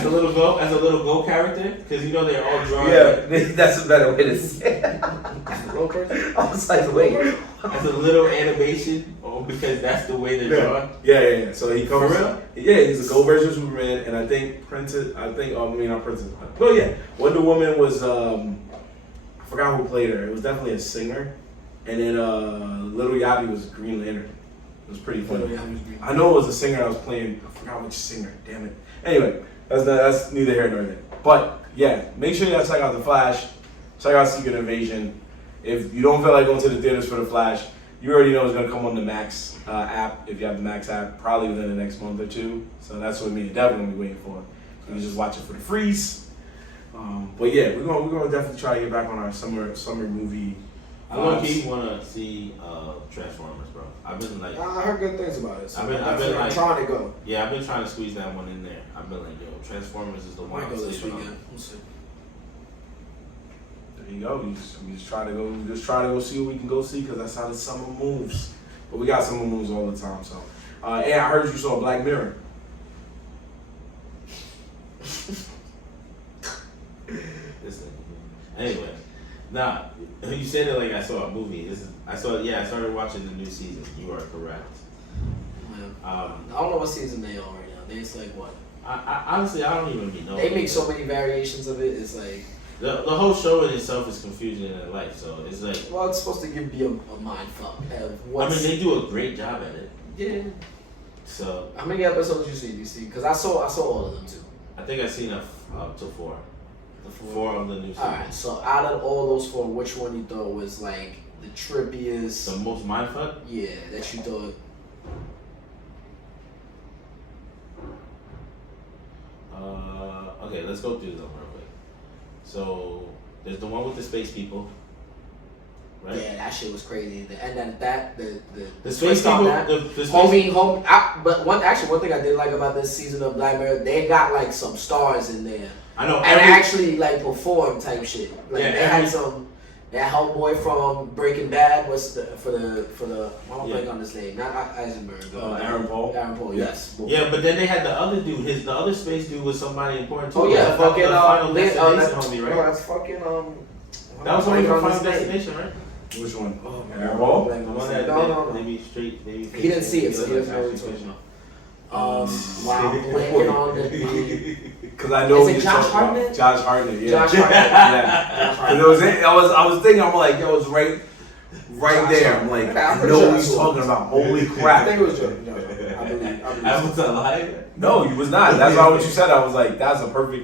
a little go character? Because you know they're all drawn. yeah, that's a better way to say it. Little person. I was like, wait. As a little animation, or because that's the way they're drawn. Yeah. So he covers. For real? Yeah, he's a Go version of Superman, and I think not Princess. Well, yeah, Wonder Woman was. I forgot who played her. It was definitely a singer, and then Little Yachty was Green Lantern. It was pretty funny. I know it was a singer I was playing. I forgot which singer. Damn it. Anyway, that's neither here nor there. But yeah, make sure y'all check out The Flash. Check out Secret Invasion. If you don't feel like going to the theaters for The Flash, you already know it's gonna come on the Max app. If you have the Max app, probably within the next month or two. So that's what me and Devin gonna be waiting for. So you just watch it for the freeze. But yeah, we're gonna definitely try to get back on our summer movie. I low-key want to see Transformers, bro. I've been like, I heard good things about it. So I've been like trying to go. Yeah, I've been trying to squeeze that one in there. I've been like, yo, Transformers is the one Might I'm go this sleeping weekend. on. We'll see. There you go. We just try to go see what we can go see because that's how the summer moves. But we got summer moves all the time. So, and I heard you saw Black Mirror. Anyway, nah, you said it like I saw a movie. I started watching the new season. You are correct. I don't know what season they on right now. It's like what? I honestly, I don't even know. They make so many variations of it. It's like the whole show in itself is confusing in life. So it's like, well, it's supposed to give you a mind fuck. I mean, they do a great job at it. Yeah. So how many episodes you see? Because I saw all of them too. I think I've seen up to 4. The Four of the new seasons. Alright, so out of all those 4, which one you thought was like the trippiest? The most mindfuck? Yeah, that you thought. Okay, let's go through them real quick. So there's the one with the space people, right? Yeah, that shit was crazy. And then the space twist on people. that, The space but one thing I did like about this season of Black Mirror, they got like some stars in there. I know. And actually like perform type shit. Like Yeah, they had some. That homeboy from Breaking Bad was for the I don't think on his name, not Eisenberg. Aaron Paul. Aaron Paul, yes. Yeah, but then they had the other dude. The other space dude was somebody important too. Oh yeah, That's fucking the Final that's, Destination homie, right? No, that's fucking That was only on from his Final name. Destination, right? Which one? Oh my Aaron God. Paul? The one that No. they be straight. They be He didn't see it, so he doesn't know what he's talking Wow, I'm blanking on the Because I know Is it Josh Hartnett? Josh Hartnett, yeah. Josh Hartnett. Yeah. And I was thinking, I'm like, yo, it's right there. I'm like, I'm I pretty know sure what he's that's talking about. Holy I crap. think it was Jordan. No, I believe I was a liar. No, he was not. That's not what you said. I was like, that's a perfect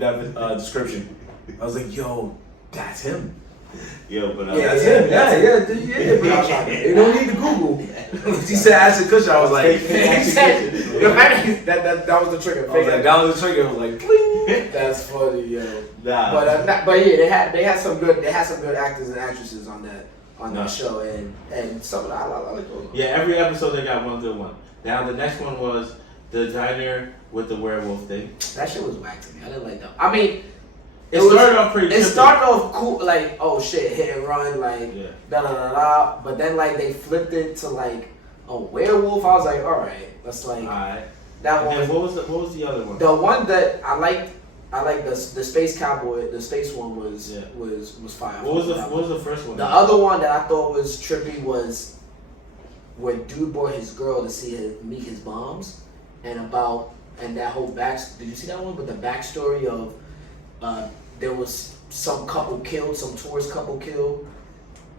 description. I was like, yo, that's him. Yo, but That's him. Yeah. Josh Hartnett. You don't need to Google. He said Ashton Kutcher. I was like, He said that was the trigger. I was like, that was the trigger. I was like, bling. That's funny, yo. Nah. But yeah, they had some good actors and actresses on that show, and some of that I like those. Yeah, every episode they got one good one. Now the next one was the diner with the werewolf thing. That shit was whack to me. I didn't like that. I mean, It started off pretty. It started off cool, like oh shit, hit and run, like Yeah. da da da da. But then like they flipped it to like a werewolf. I was like, all right, that's like Alright. that And one. then what was the other one? The one that I liked the space cowboy. The space one was fire. What was the first one? The other one that I thought was trippy was where dude brought his girl to meet his moms, and that whole did you see that one? But the backstory of there was some tourist couple killed,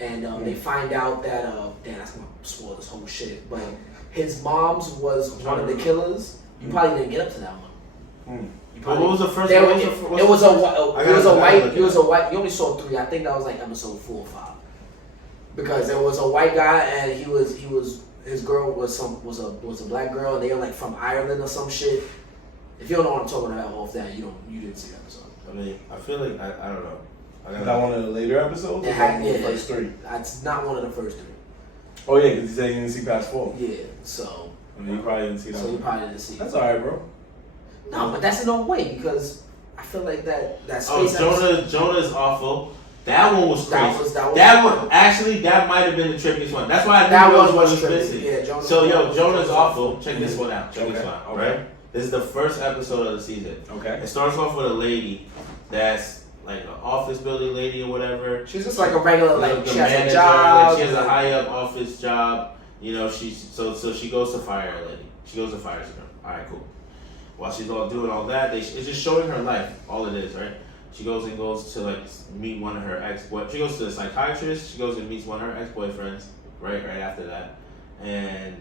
and they find out that damn, that's gonna spoil this whole shit. But his mom's was one of the killers. You probably didn't get up to that one. What was the first There one? It was a white. You only saw 3. I think that was like episode 4 or 5. because there was a white guy and his girl was a black girl and they were like from Ireland or some shit. If you don't know what I'm talking about off that, you didn't see that episode. I mean, I feel like I don't know. Is that one of the later episodes? It had, the first 3. It's not one of the first 3. Oh yeah, because he said he didn't see past 4. Yeah, so. I mean, you probably didn't see that. So you one. probably didn't see. That's alright, bro. No, but that's in no way because I feel like that space. Oh, Jonah's awful. That one was crazy. That one actually that might have been the trippiest one. That's why I knew that was trippy. missing. Yeah, Jonah's awful. Check this one out. Check this one out. Okay. Right. This is the first episode of the season. Okay. It starts off with a lady that's like an office building lady or whatever. She's just like a regular like she has manager, a job. Like she has a high up office job. You know, she goes to fire a lady. She goes to fire her. Alright, cool. While she's all doing all that, it's just showing her life. All it is, right? She goes to like meet one of her ex-boy. She goes to the psychiatrist. She goes and meets one of her ex-boyfriends. Right after that, and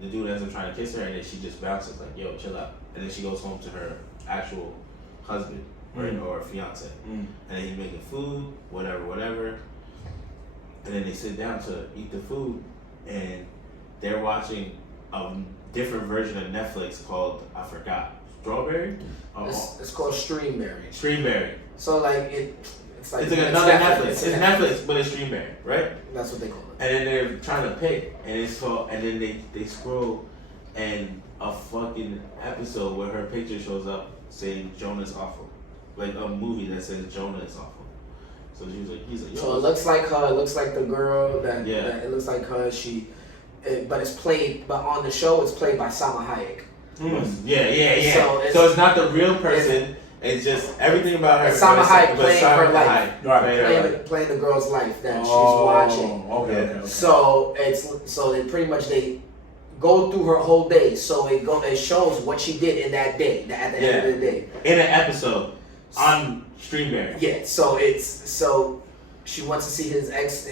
the dude ends up trying to kiss her, and then she just bounces like, "Yo, chill out." And then she goes home to her actual husband, right, or fiance, and then he's making food, whatever. And then they sit down to eat the food, and they're watching a different version of Netflix called, I forgot, Strawberry? It's called Streamberry. Streamberry. So like it's like another Netflix. It's Netflix, but it's Streamberry, right? That's what they call it. And then they're trying to pick, and it's called, and then they scroll, and a fucking episode where her picture shows up saying Jonah's awful, like a movie that says Jonah is awful. So he's like, yo. So it looks like her. It looks like the girl that it looks like her. But it's played. But on the show, it's played by Salma Hayek. Yeah. So it's not the real person. It's just everything about her. Salma Hayek playing her life. Right. Playing the girl's life that she's watching. Okay. So they pretty much they go through her whole day. So it shows what she did in that day. At the end of the day. In an episode on Streamberry. Yeah. So she wants to see her ex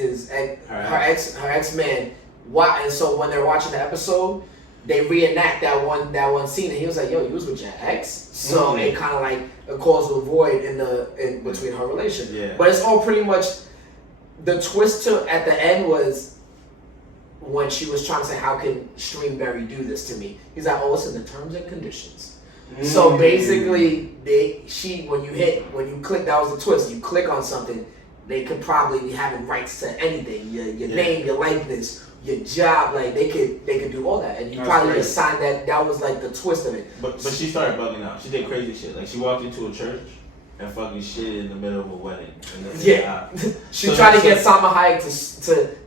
man. And so when they're watching the episode, they reenact that one scene, and he was like, "Yo, you was with your ex," so it kind of like it caused a void in between her relation. Yeah. But it's all pretty much the twist at the end was when she was trying to say, "How can Streamberry do this to me?" He's like, "Oh, it's in the terms and conditions." So basically, when you click, that was the twist. You click on something, they could probably be having rights to anything, your name, your likeness, your job, like they could do all that, and you probably just signed that. That was like the twist of it. But she started bugging out. She did crazy shit. Like she walked into a church and fucking shit in the middle of a wedding. She tried to get Salma Hayek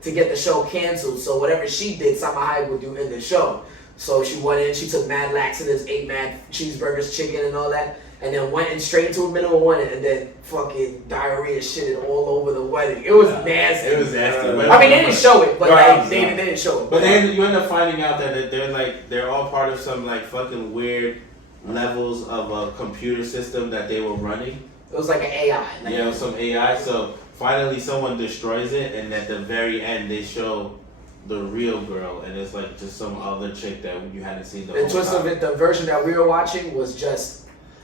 to get the show canceled. So whatever she did, Salma Hayek would do in the show. So she went in. She took mad laxatives, ate mad cheeseburgers, chicken, and all that. And then went in straight into the middle of one, and then fucking diarrhea shitted all over the wedding. It was nasty. It was nasty. I mean, they didn't show it, but they didn't show it. But then you end up finding out that they're all part of some like fucking weird levels of a computer system that they were running. It was like an AI. It was some AI. So finally, someone destroys it, and at the very end, they show the real girl, and it's like just some other chick that you hadn't seen the whole time. The twist of it, the version that we were watching was just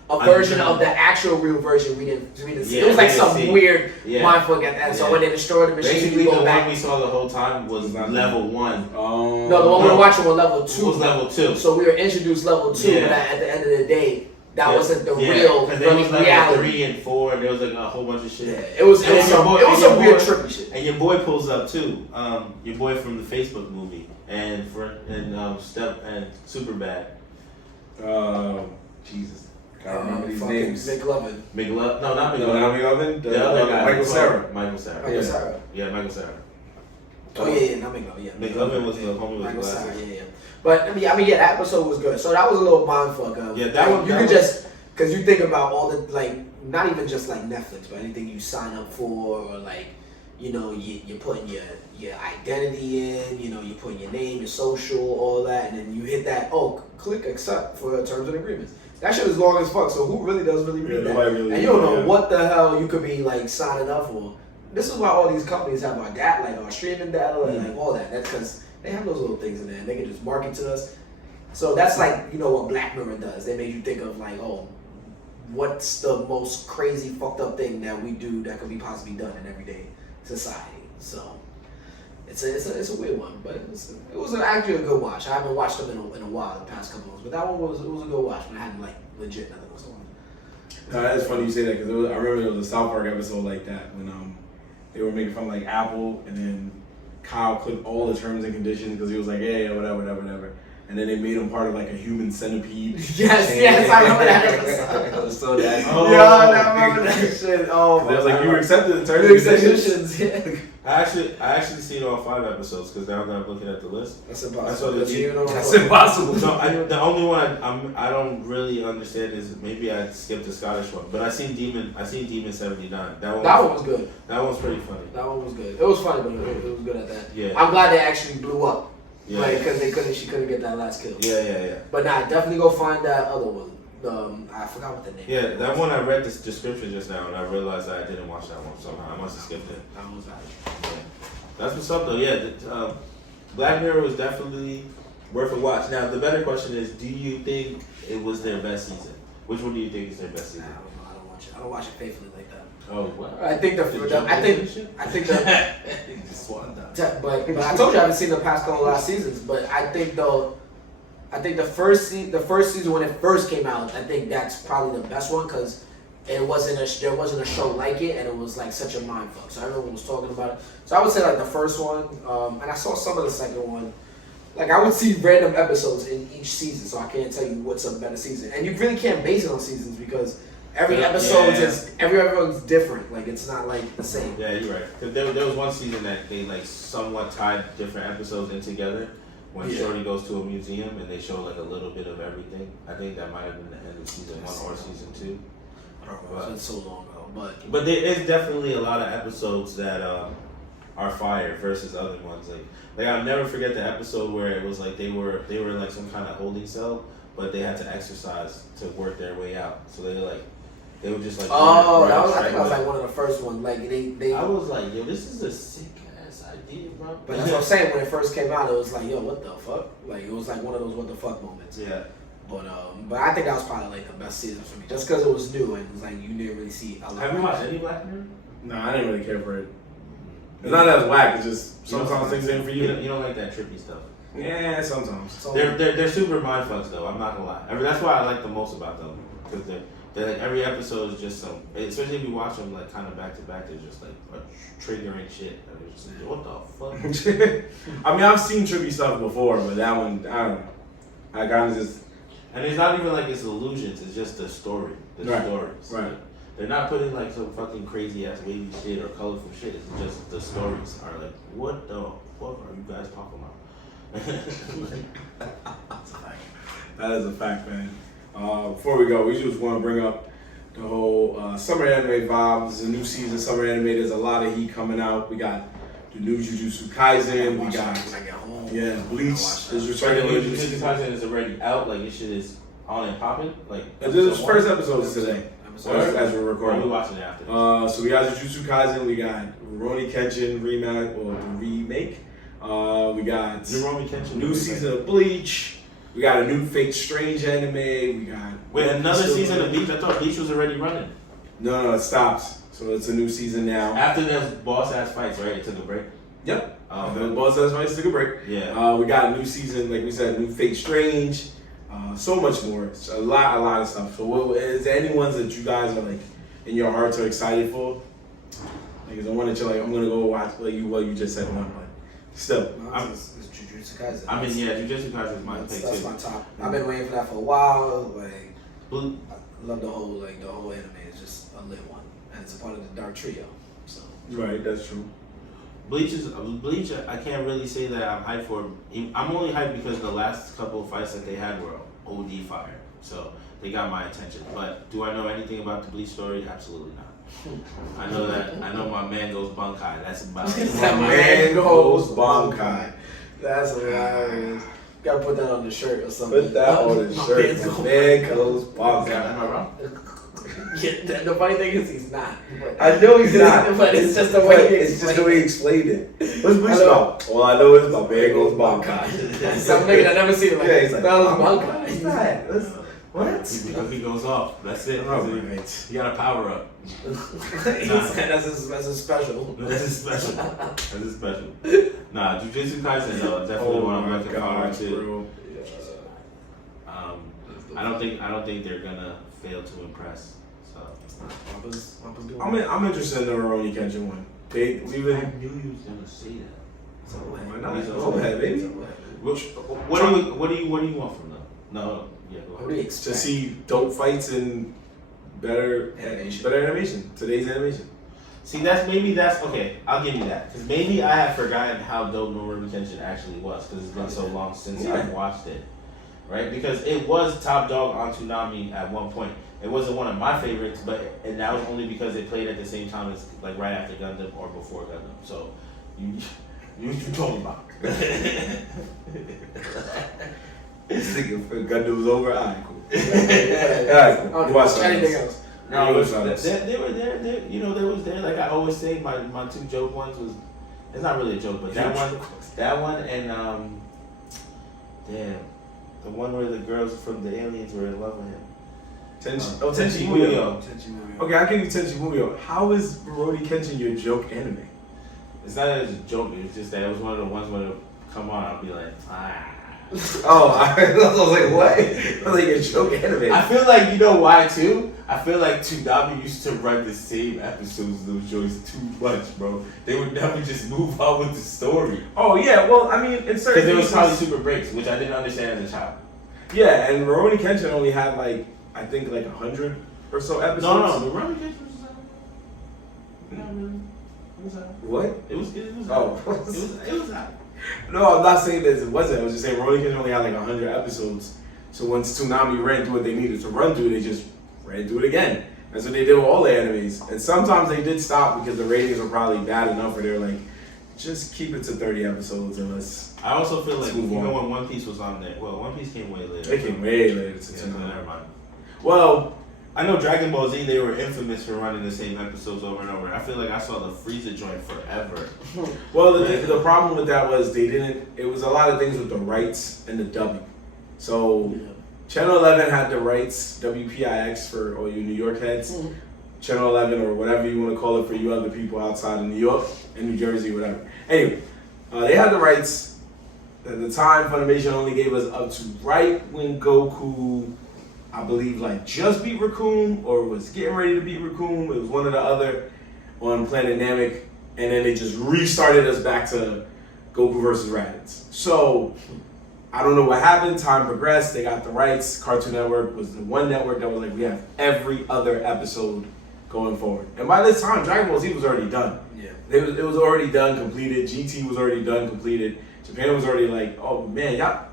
a version of the actual real version we didn't see. It was like some weird mindfuck at that. So when they destroyed the machine, basically the one we saw the whole time was level 1. No, the one we were watching was level 2. Was level 2. So we were introduced level 2, but at the end of the day, that wasn't the real because there was level reality. 3 and 4, and there was like a whole bunch of shit. Yeah, it was some weird trippy shit. And your boy pulls up too. Your boy from the Facebook movie and Step and Superbad. Jesus. Can't remember these names. McLovin. No, not McLovin. No, not McLovin. The other guy. Michael Cera. Michael Cera. Michael Cera. Oh yeah, not McLovin. Yeah, McLovin was the homie with Michael glasses. Cera. Yeah. But I mean, that episode was good. So that was a little mindfuck. Yeah, that one. You could just because you think about all the like, not even just like Netflix, but anything you sign up for, or like, you're putting your identity in, you're putting your name, your social, all that, and then you hit that click accept for terms and agreements. That shit is long as fuck, so who really does read that? And you don't know what the hell you could be like signing up for. This is why all these companies have our data, like our streaming data, and like all that. That's because they have those little things in there, and they can just market to us. So that's like, what Black Mirror does. They make you think of like, what's the most crazy fucked up thing that we do that could be possibly done in everyday society. So It's a weird one, but it was actually a good watch. I haven't watched them in a while, the past couple of months, but that one was a good watch. When I hadn't like legit nothing else on. No, that's funny you say that because I remember there was a South Park episode like that when they were making fun of like Apple and then Kyle clipped all the terms and conditions because he was like, yeah, whatever. And then they made him part of like a human centipede. Yes, I remember that episode. So that's I remember that shit. Oh, they was like, you accepted the terms and conditions. Yeah. I actually seen all 5 episodes because now that I'm looking at the list. That's impossible. I saw the That's impossible. No, the only one I don't really understand is maybe I skipped the Scottish one, but I seen Demon 79. That one was good. That one was pretty funny. That one was good. It was funny, but it was good at that. Yeah. I'm glad they actually blew up. Yeah. Like, because she couldn't get that last kill. Yeah. But nah, definitely go find that other one. I forgot what the name. Yeah, that one I read this description just now and I realized that I didn't watch that one somehow. I must have skipped it. That was actually. Yeah. That's what's up though. Yeah, Black Mirror was definitely worth a watch. Now the better question is, do you think it was their best season? Which one do you think is their best season? I don't know. I don't watch it. I don't watch it faithfully like that. Oh, what? I think Just swan down. But I told you I haven't seen the past couple last seasons. But I think the first season when it first came out, I think that's probably the best one because there wasn't a show like it, and it was like such a mind fuck. So everyone was talking about it. So I would say like the first one, and I saw some of the second one. Like I would see random episodes in each season, so I can't tell you what's a better season. And you really can't base it on seasons because every episode is different. Like it's not like the same. Yeah, you're right. Cause there was one season that they like somewhat tied different episodes in together. When Shorty goes to a museum and they show like a little bit of everything. I think that might have been the end of season 1 or season 2. I don't know. It's been so long ago, but there is definitely a lot of episodes that are fire versus other ones. Like I'll never forget the episode where it was like they were in like some kind of holding cell, but they had to exercise to work their way out. So they were just like I think that was like one of the first ones. Like they I was like, yo, this is a sick ass idea, bro. But that's what I'm saying. When it first came out, it was like, yo, what the fuck? Like it was like one of those what the fuck moments. Yeah. But I think that was probably like the best season for me, just because it was new and it was like you didn't really see a lot. Have you watched any Black Mirror? No, I didn't really care for it. It's not that whack. It's just sometimes things ain't for you. You don't like that trippy stuff. Yeah, sometimes. They're super mind fucks though. I'm not gonna lie. I mean, that's what I like the most about them because they're like every episode is just some. Especially if you watch them like kind of back to back, they're just like triggering shit. And it's just like, what the fuck? I mean, I've seen trippy stuff before, but that one, I don't know. I kind of just. And it's not even like it's illusions. It's just the story. Stories. Right. They're not putting like some fucking crazy ass wavy shit or colorful shit. It's just the stories are like, what the fuck are you guys talking about? That is a fact, man. Before we go, we just want to bring up the whole summer anime vibe. This is a new season, summer anime. There's a lot of heat coming out. We got the new Jujutsu Kaisen. We got Bleach is returning. Jujutsu Kaisen is already out. Like this shit is on and popping. Like this first episode is today. As we're recording. We'll be watching it after. So we got Jujutsu Kaisen. We got Rurouni Kenshin remake. We got new season of Bleach. We got a new Fate Strange anime. We got another season of Bleach. I thought Bleach was already running. No, it stops. So it's a new season now. After those boss ass fights, right? It took a break. Yep. The boss ass fights took a break. Yeah. We got a new season, like we said, new Fate Strange. So much more. It's a lot of stuff. So, is there any ones that you guys are like in your hearts are excited for? Like, is there one that you're like, I'm gonna go watch? Like you just said one, but still, it's Jujutsu Kaisen. I mean, yeah, Jujutsu Kaisen is my pick too. That's my top. I've been waiting for that for a while. Like, I love the whole anime. It's just a lit one, and it's a part of the Dark Trio. So right, that's true. Bleach. I can't really say that I'm hyped for. I'm only hyped because the last couple of fights that they had were OD fire, so they got my attention. But do I know anything about the Bleach story? Absolutely not. I know my man goes Bankai. That's about it. My man goes Bankai. That's hilarious. Gotta put that on the shirt or something. Put that on the shirt. My man goes Bankai. Am I wrong? Yeah, the funny thing is he's not. I know he's not. But it's just the way he explained it. What's Bleach about? All I know is my man goes Bankai. Some nigga that never seen it like, yeah, he's like, that was Bankai. What's that? What? He goes off. That's it. Oh, That's it. right. You got to power up. That's his special. That's his special. That's his special. Nah, Jujutsu Kaisen though, definitely one I'm looking forward to. I don't think they're gonna fail to impress. So I'm interested in the Rurouni Kenshin one. I knew you was gonna say that. Why not? Go ahead, baby. What do you want from them? No, yeah. Go What do ahead. you expect? To see dope fights and better animation. Today's animation. See, that's okay. I'll give you that because maybe I have forgotten how dope Rurouni Kenshin actually was because it's been so long since I've watched it. Right, because it was top dog on Toonami at one point. It wasn't one of my favorites, and that was only because it played at the same time as like right after Gundam or before Gundam. So, you talking about? This nigga Gundam was over. Alright, cool. Alright, Alright, watch anything else? No, they were there. They was there. Like I always say, my two joke ones was. It's not really a joke, but that one, and damn. The one where the girls from the aliens were in love with him. Tenchi Muyo. Okay, I'll give you Tenchi Muyo. How is Rurouni Kenshin your joke anime? It's not as a joke, it's just that it was one of the ones where it'll come on, I'll be like, Oh, I was like, what? I was like, your joke anime. I feel like, you know why too? I feel like Toonami used to run the same episodes of those jokes too much, bro. They would never just move on with the story. Oh, yeah, well, I mean, in certain Because there was cases- probably super breaks, which I didn't understand as a child. Yeah, and Rurouni Kenshin only had I think 100 or so episodes. No, the Rurouni Kenshin was not really. It was What? It was Oh. it was hot. No, I'm not saying that it wasn't. I was just saying Rurouni Kenshin only had 100 episodes. So once Toonami ran through what they needed to run through, they just ran through it again. That's what they did with all the animes. And sometimes they did stop because the ratings were probably bad enough where they're like, just keep it to 30 episodes and let's. I also feel like move even on. when One Piece was on there, well, One Piece came way later. They came way later to Yeah, so Toonami. never mind. Well, I know Dragon Ball Z, they were infamous for running the same episodes over and over. I feel like I saw the Frieza joint forever. Well, the problem with that was it was a lot of things with the rights and the dubbing. So, Channel 11 had the rights, WPIX for all you New York heads. Mm-hmm. Channel 11 or whatever you want to call it for you other people outside of New York and New Jersey, whatever. Anyway, they had the rights. At the time, Funimation only gave us up to right when Goku, I believe, just beat Raccoon or was getting ready to beat Raccoon. It was one or the other on Planet Namek. And then they just restarted us back to Goku versus Raditz. So, I don't know what happened. Time progressed. They got the rights. Cartoon Network was the one network that was like, we have every other episode going forward. And by this time, Dragon Ball Z was already done. Yeah. It was already done, completed. GT was already done, completed. Japan was already like, oh man, y'all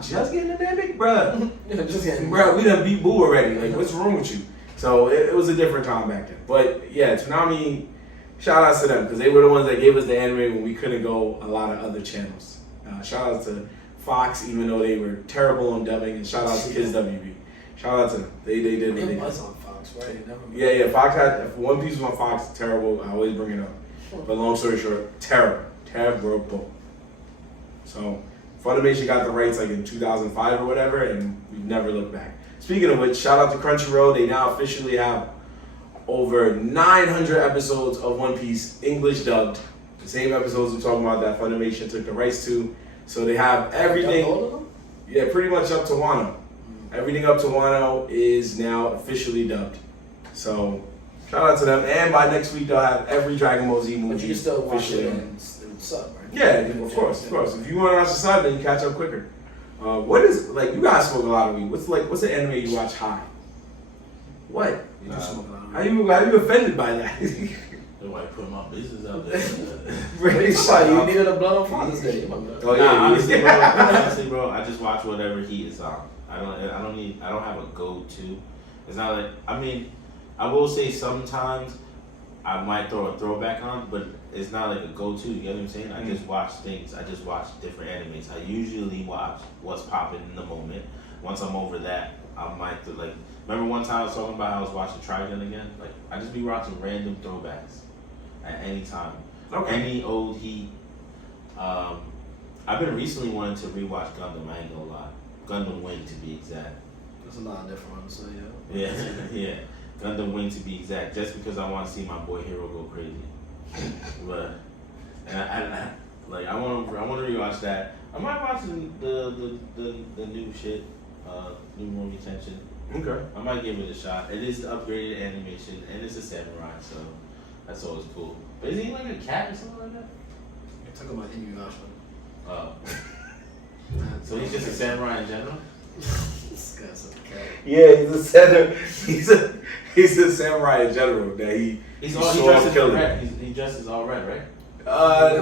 just getting in there, big bruh. Bruh, we done beat Boo already. Like, what's wrong with you? So it was a different time back then. But yeah, Toonami, shout outs to them because they were the ones that gave us the anime when we couldn't go a lot of other channels. Shout out to Fox, even though they were terrible on dubbing, and shout out to Kids WB. Shout out to them. They did. It was on Fox, right? Yeah. Fox had, if One Piece was on Fox, terrible. I always bring it up. But long story short, terrible. So Funimation got the rights in 2005 or whatever, and we've never looked back. Speaking of which, shout out to Crunchyroll. They now officially have over 900 episodes of One Piece English dubbed. The same episodes we're talking about that Funimation took the rights to. So they have everything. All of them? Yeah, pretty much up to Wano. Everything up to Wano is now officially dubbed. So shout out to them. And by next week they'll have every Dragon Ball Z movie. But you still watch officially it on. and sub, right? Yeah, of course. If you want to watch the side, then you catch up quicker. What is you guys smoke a lot of weed? What's the anime you watch high? What? You do smoke a lot of How you offended by that? Nobody put my business out there. Really? You needed a blood on Father's Day. Oh yeah. Honestly, bro, I just watch whatever heat is on. I don't have a go-to. It's not like, I will say sometimes I might throw a throwback on, but it's not like a go-to. You get what I'm saying? I just watch things. I just watch different animes. I usually watch what's popping in the moment. Once I'm over that, I might remember one time I was talking about how I was watching Trigun again? I just be watching random throwbacks at any time. Okay. Any old heat. I've been recently wanting to rewatch Gundam, I ain't gonna lie. Gundam Wing to be exact. That's a lot different, honestly. Yeah, yeah. Gundam Wing to be exact, just because I want to see my boy Hero go crazy. But and I want to rewatch that. I might watch the new shit, new Movie Tension. Okay. I might give it a shot. It is the upgraded animation, and it's a samurai, so that's always cool. But is he like a cat or something like that? You're talking about Inuyasha. Oh. So he's just a samurai in general? This guy's a cat. Yeah, he's a senator. He's a samurai in general. That he dresses in red. He dresses all red, right?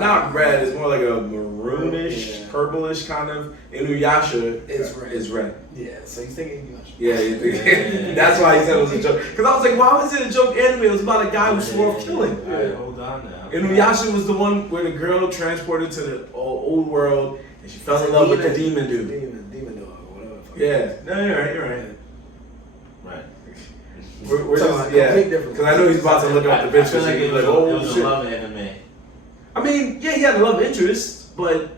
Not red. It's more like a maroonish, purplish kind of. Inuyasha is red. Yeah, so he's thinking Inuyasha. Yeah, that's why he said it was a joke. Because I was like, why was it a joke anime? It was about a guy who swore off killing. Alright, hold on now. Inuyasha was the one where the girl transported to the old world and she fell in love with the demon dude. Demon dog, or whatever. Yeah, no, you're right. Right. We're just, because I know he's about to look up the pictures. I feel like it was a love anime. I mean, yeah, he had a love interest, but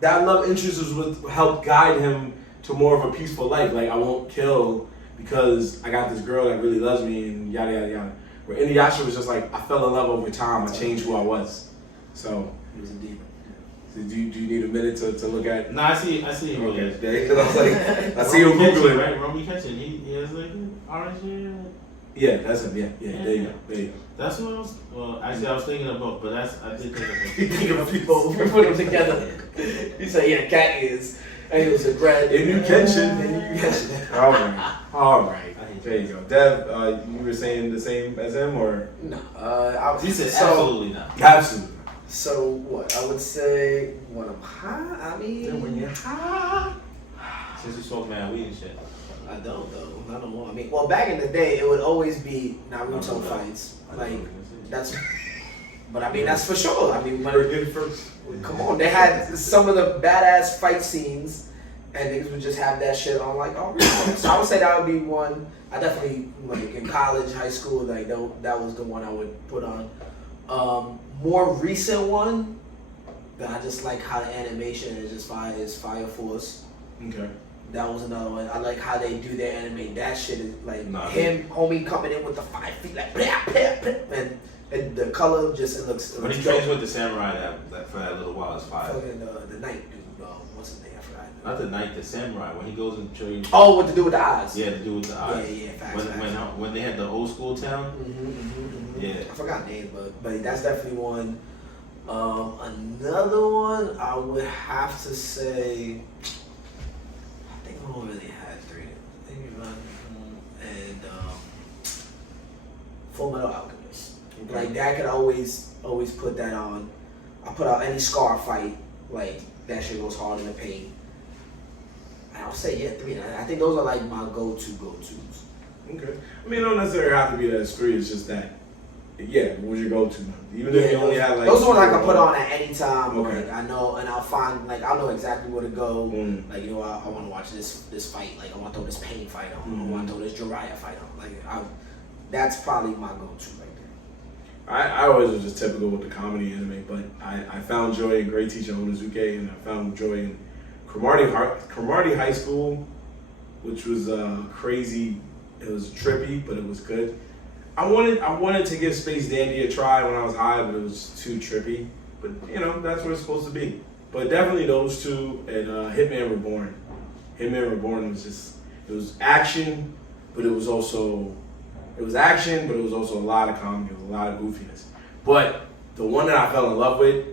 that love interest was what helped guide him to more of a peaceful life. Like, I won't kill because I got this girl that really loves me and yada, yada, yada. Where Inuyasha was just like, I fell in love over time. I changed who I was. So, He was a demon. so do you need a minute to look at? No, I see him. Okay, because I was like, I see him Googling. Right, Romy Ketchin. He has like orange hair. Yeah, that's him. Yeah, there you go. That's what I was. Well, actually, I was thinking of both, but I did think of him. You think of people, we put them together. You say, yeah, cat ears. And it was a red. Inu Kenshin. All right. There you go. Dev, you were saying the same as him, or? No. He said absolutely not. Absolutely. So what? I would say when I'm high. I mean, when you're high. Since you smoke mad weed and shit. I don't though. I don't know. I mean, well, back in the day, it would always be Naruto fights. Like that's. But I mean, that's for sure. I mean, come on, they had some of the badass fight scenes, and niggas would just have that shit on like, oh, really? So I would say that would be one. I definitely like in college, high school, like that was the one I would put on. More recent one that I just like how the animation is just fire is Fire Force. Okay. That was another one. I like how they do their anime. That shit is like homie coming in with the 5 feet like blah, blah, blah, and the color just it looks. When he trains with the samurai, that for that little while is fire. Fucking the knight dude. What's his name? I forgot. Not the knight, the samurai. When he goes and trains. Oh, what to do with the eyes? Yeah, to do with the eyes. Yeah, facts, when they had the old school town. Yeah. I forgot names, but that's definitely one. Another one I would have to say. I think I don't really had three. I think and Full Metal Alchemist. Okay. Like that could always put that on. I put out any Scar fight, like that shit goes hard in the paint. And I'll say three. I think those are like my go-tos. Okay. I mean, it don't necessarily have to be that it's three. It's just that. Yeah, what was your go-to? Even if you only had like. Those ones I can put on at any time. Okay. Like I know, and I'll find like I'll know exactly where to go. Like I want to watch this fight. Like I want to throw this Pain fight on. I want to throw this Jiraiya fight on. Like that's probably my go-to right there. I always was just typical with the comedy anime, but I found joy in Great Teacher Onizuka, and I found joy in Cromartie High School, which was crazy. It was trippy, but it was good. I wanted to give Space Dandy a try when I was high, but it was too trippy. But that's what it's supposed to be. But definitely those two and Hitman Reborn. Hitman Reborn was it was action, but it was also a lot of comedy, a lot of goofiness. But the one that I fell in love with,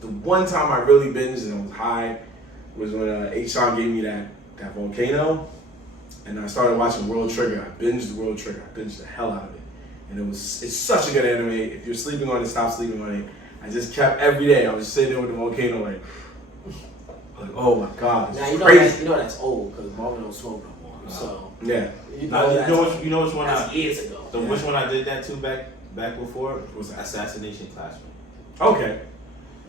the one time I really binged and I was high, was when H-Sean gave me that volcano. And I started watching World Trigger. I binged World Trigger. I binged the hell out of it. And it's such a good anime. If you're sleeping on it, stop sleeping on it. I just kept every day. I was sitting there with the volcano like oh my god. Now crazy. you know that's old because Marvin don't smoke no more. So yeah. You know which one? That's years ago. Which one I did that to back before was Assassination Classroom. Okay.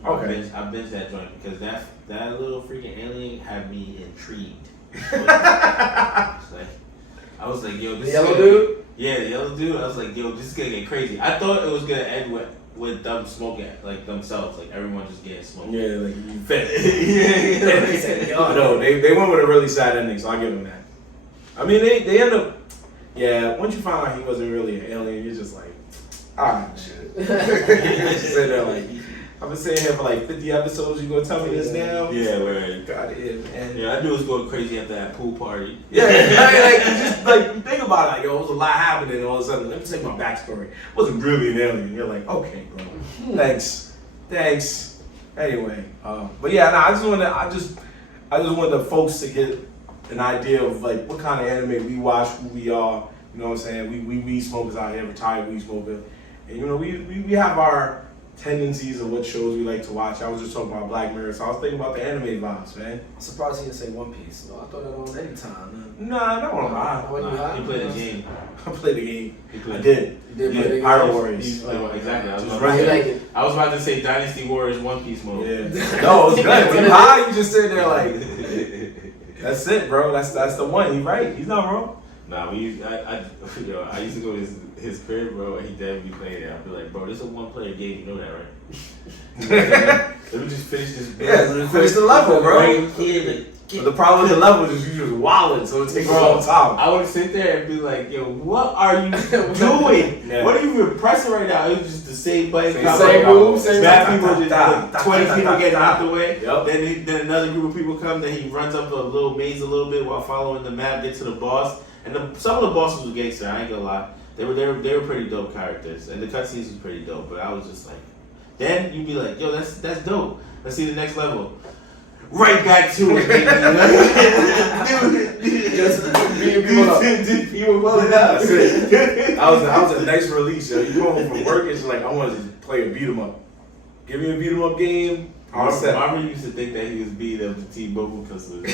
I binged that joint because that little freaking alien had me intrigued. I was like, yo, this the yellow dude? Yeah, the yellow dude. I was like, yo, this is gonna get crazy. I thought it was gonna end with them smoking, like themselves, like everyone just getting smoked. Yeah, like you fed. No, they went with a really sad ending, so I give them that. I mean, they end up. Yeah, once you find out he wasn't really an alien, you're just like, shit. You just sit there like, I've been sitting here for like 50 episodes. You gonna tell me this now? Yeah, right. God, man. Yeah, I knew it was going crazy after that pool party. Yeah, like you just like you think about it, like yo, it was a lot happening, and all of a sudden, let me tell you my backstory. I wasn't really an alien. You're like, okay, bro, thanks. Anyway, but yeah, I just wanted the folks to get an idea of like what kind of anime we watch, who we are. You know what I'm saying? We weed smokers out here, retired weed smokers, and you know we have our tendencies of what shows we like to watch. I was just talking about Black Mirror, so I was thinking about the anime vibes, man. I'm surprised he didn't say One Piece. No, I thought that on any time. Nah, not on mine. He played the game. I played the game. I did. You did play the game? Pirate Warriors. Exactly. I was about to say Dynasty Warriors One Piece mode. Yeah. No, it's good. When you high, you just sit there like, that's it, bro. That's the one. He's right. He's not wrong. Nah, I used to go to his crib, bro, and he definitely be playing it. I'd be like, bro, this is a one-player game. You know that, right? Let me just finish this. Yeah, finish the level, bro. But the problem with the level is you just wilding, so it takes a long time. I would sit there and be like, yo, what are you doing? Yeah. What are you even pressing right now? It was just the same button. Same move, same bad people, just 20 people getting out the way. Yep. Then another group of people come, then he runs up a little maze a little bit while following the map, get to the boss. And some of the bosses were gangster, I ain't gonna lie. They were pretty dope characters, and the cutscenes was pretty dope. But I was just like, then you'd be like, yo, that's dope. Let's see the next level. Right back to it, baby. Just being people up. That's it. That was a nice release. Yo. You go home from work, it's like I want to play a beat 'em up. Give me a beat 'em up game. Marvin used to think that he was beating up the T-Mobile customer.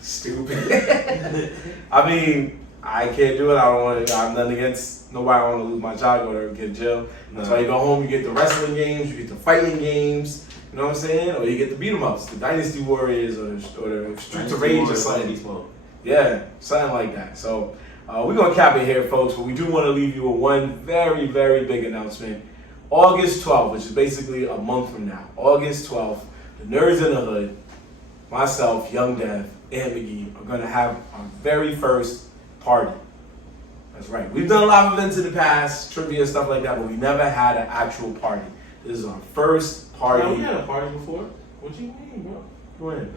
Stupid. I mean, I can't do it. I don't want to. I'm nothing against nobody. I want to lose my job or get in jail. That's why you go home. You get the wrestling games. You get the fighting games. You know what I'm saying? Or you get the beat 'em ups, the Dynasty Warriors, or the Streets of Rage or something. Yeah, something like that. So we're gonna cap it here, folks. But we do want to leave you with one very, very big announcement. August 12th, which is basically a month from now. August 12th, the Nerdz in the Hood, myself, Young Dev, and McGee are gonna have our very first party. That's right. We've done a lot of events in the past, trivia, stuff like that, but we never had an actual party. This is our first party. No, we had a party before. What you mean, bro? When?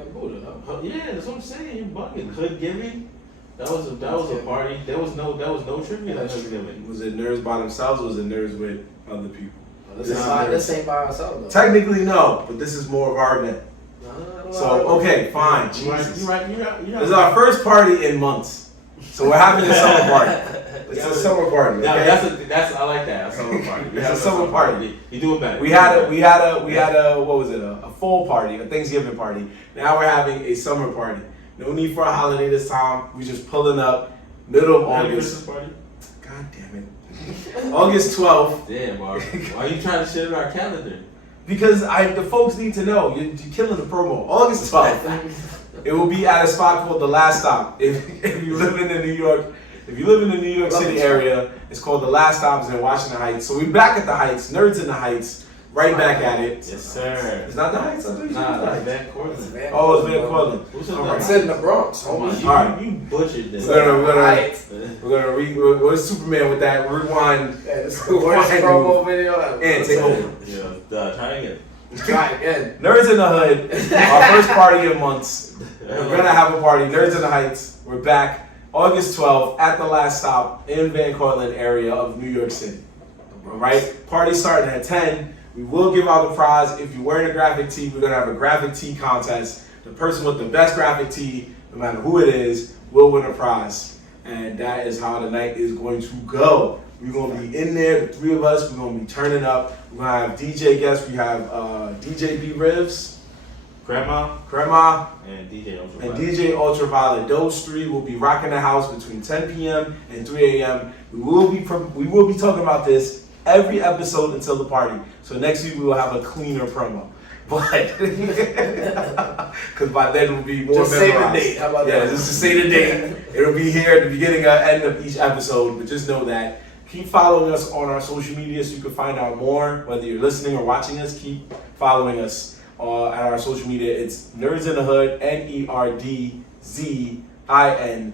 Yeah, that's what I'm saying. You're bugging. Hood giving. That was a party. There was no trivia at Hood giving. Was it Nerdz by themselves or was it Nerdz with other people? This ain't by ourselves though. Technically no, but this is more of our event. So okay, fine. You're right. This is our first party in months. So we're having a summer party. It's a summer party. Okay? That's I like that. A summer party. It's a summer party. You do it better. We had a what was it? A fall party, a Thanksgiving party. Now we're having a summer party. No need for a holiday this time. We just pulling up middle of August. Party? God damn it. August 12th. Damn, Mark. Why are you trying to shit in our calendar? Because the folks need to know. You're killing the promo. August 12th. It will be at a spot called The Last Stop. If you live in the New York City area, it's called The Last Stop. It's in Washington Heights. So we're back at the Heights. Nerdz in the Heights. Right back at it. Yes, sir. It's not the Heights. I thought you said that's the Van Cortlandt. Oh, it's Van Cortlandt. It's in the Bronx. Oh my All right. You butchered this. We're gonna Superman with that rewind. Yeah, this is the worst promo video ever. And take over. Yeah, try again. Try again. Nerdz in the Hood. Our first party in months. We're gonna have a party. Nerdz in the Heights. We're back August 12th at the Last Stop in Van Cortlandt area of New York City. All right. Party starting at 10. We will give out the prize. If you're wearing a graphic tee, we're gonna have a graphic tee contest. The person with the best graphic tee, no matter who it is, will win a prize. And that is how the night is going to go. We're gonna be in there, the three of us. We're gonna be turning up. We're gonna have DJ guests. We have DJ B Rivs, Grandma, and and DJ Ultraviolet. Those three will be rocking the house between 10 p.m. and 3 a.m. We will be talking about this every episode until the party. So next week we will have a cleaner promo. But because by then it will be more just say the memorized. date. How about Yeah, that? just to say the date. It'll be here at the beginning and end of each episode. But just know that. Keep following us on our social media so you can find out more. Whether you're listening or watching us, keep following us at our social media. It's Nerdz in the Hood, NERDZ ZINTHEHOOD.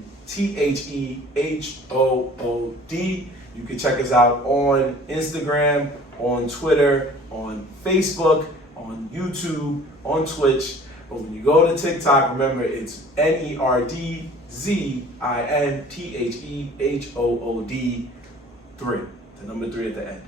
You can check us out on Instagram, on Twitter, on Facebook, on YouTube, on Twitch. But when you go to TikTok, remember it's NERDZINTHEHOOD 3. The number 3 at the end.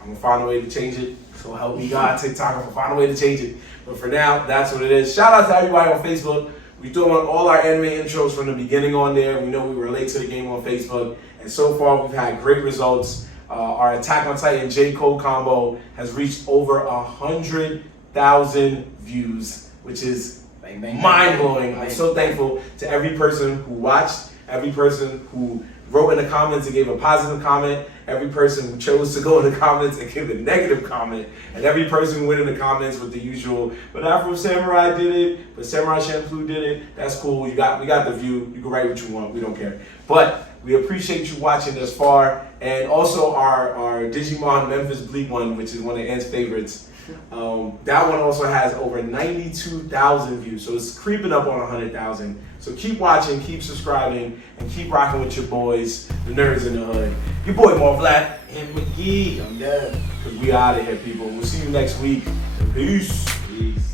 I'm gonna find a way to change it. So help me God, TikTok. I'm gonna find a way to change it. But for now, that's what it is. Shout out to everybody on Facebook. We're doing all our anime intros from the beginning on there. We know we relate to the game on Facebook. And so far, we've had great results. Our Attack on Titan J. Cole combo has reached over 100,000 views, which is mind-blowing. I'm so thankful to every person who watched, every person who wrote in the comments and gave a positive comment, every person who chose to go in the comments and give a negative comment, and every person who went in the comments with the usual, but Afro Samurai did it, but Samurai Shampoo did it. That's cool. We got the view. You can write what you want. We don't care. But we appreciate you watching this far, and also our Digimon Memphis Bleak one, which is one of Ant's favorites. That one also has over 92,000 views, so it's creeping up on 100,000. So keep watching, keep subscribing, and keep rocking with your boys, the Nerds in the Hood. Your boy More Black and McGee. I'm dead. Cause we out of here, people. We'll see you next week. Peace. Peace.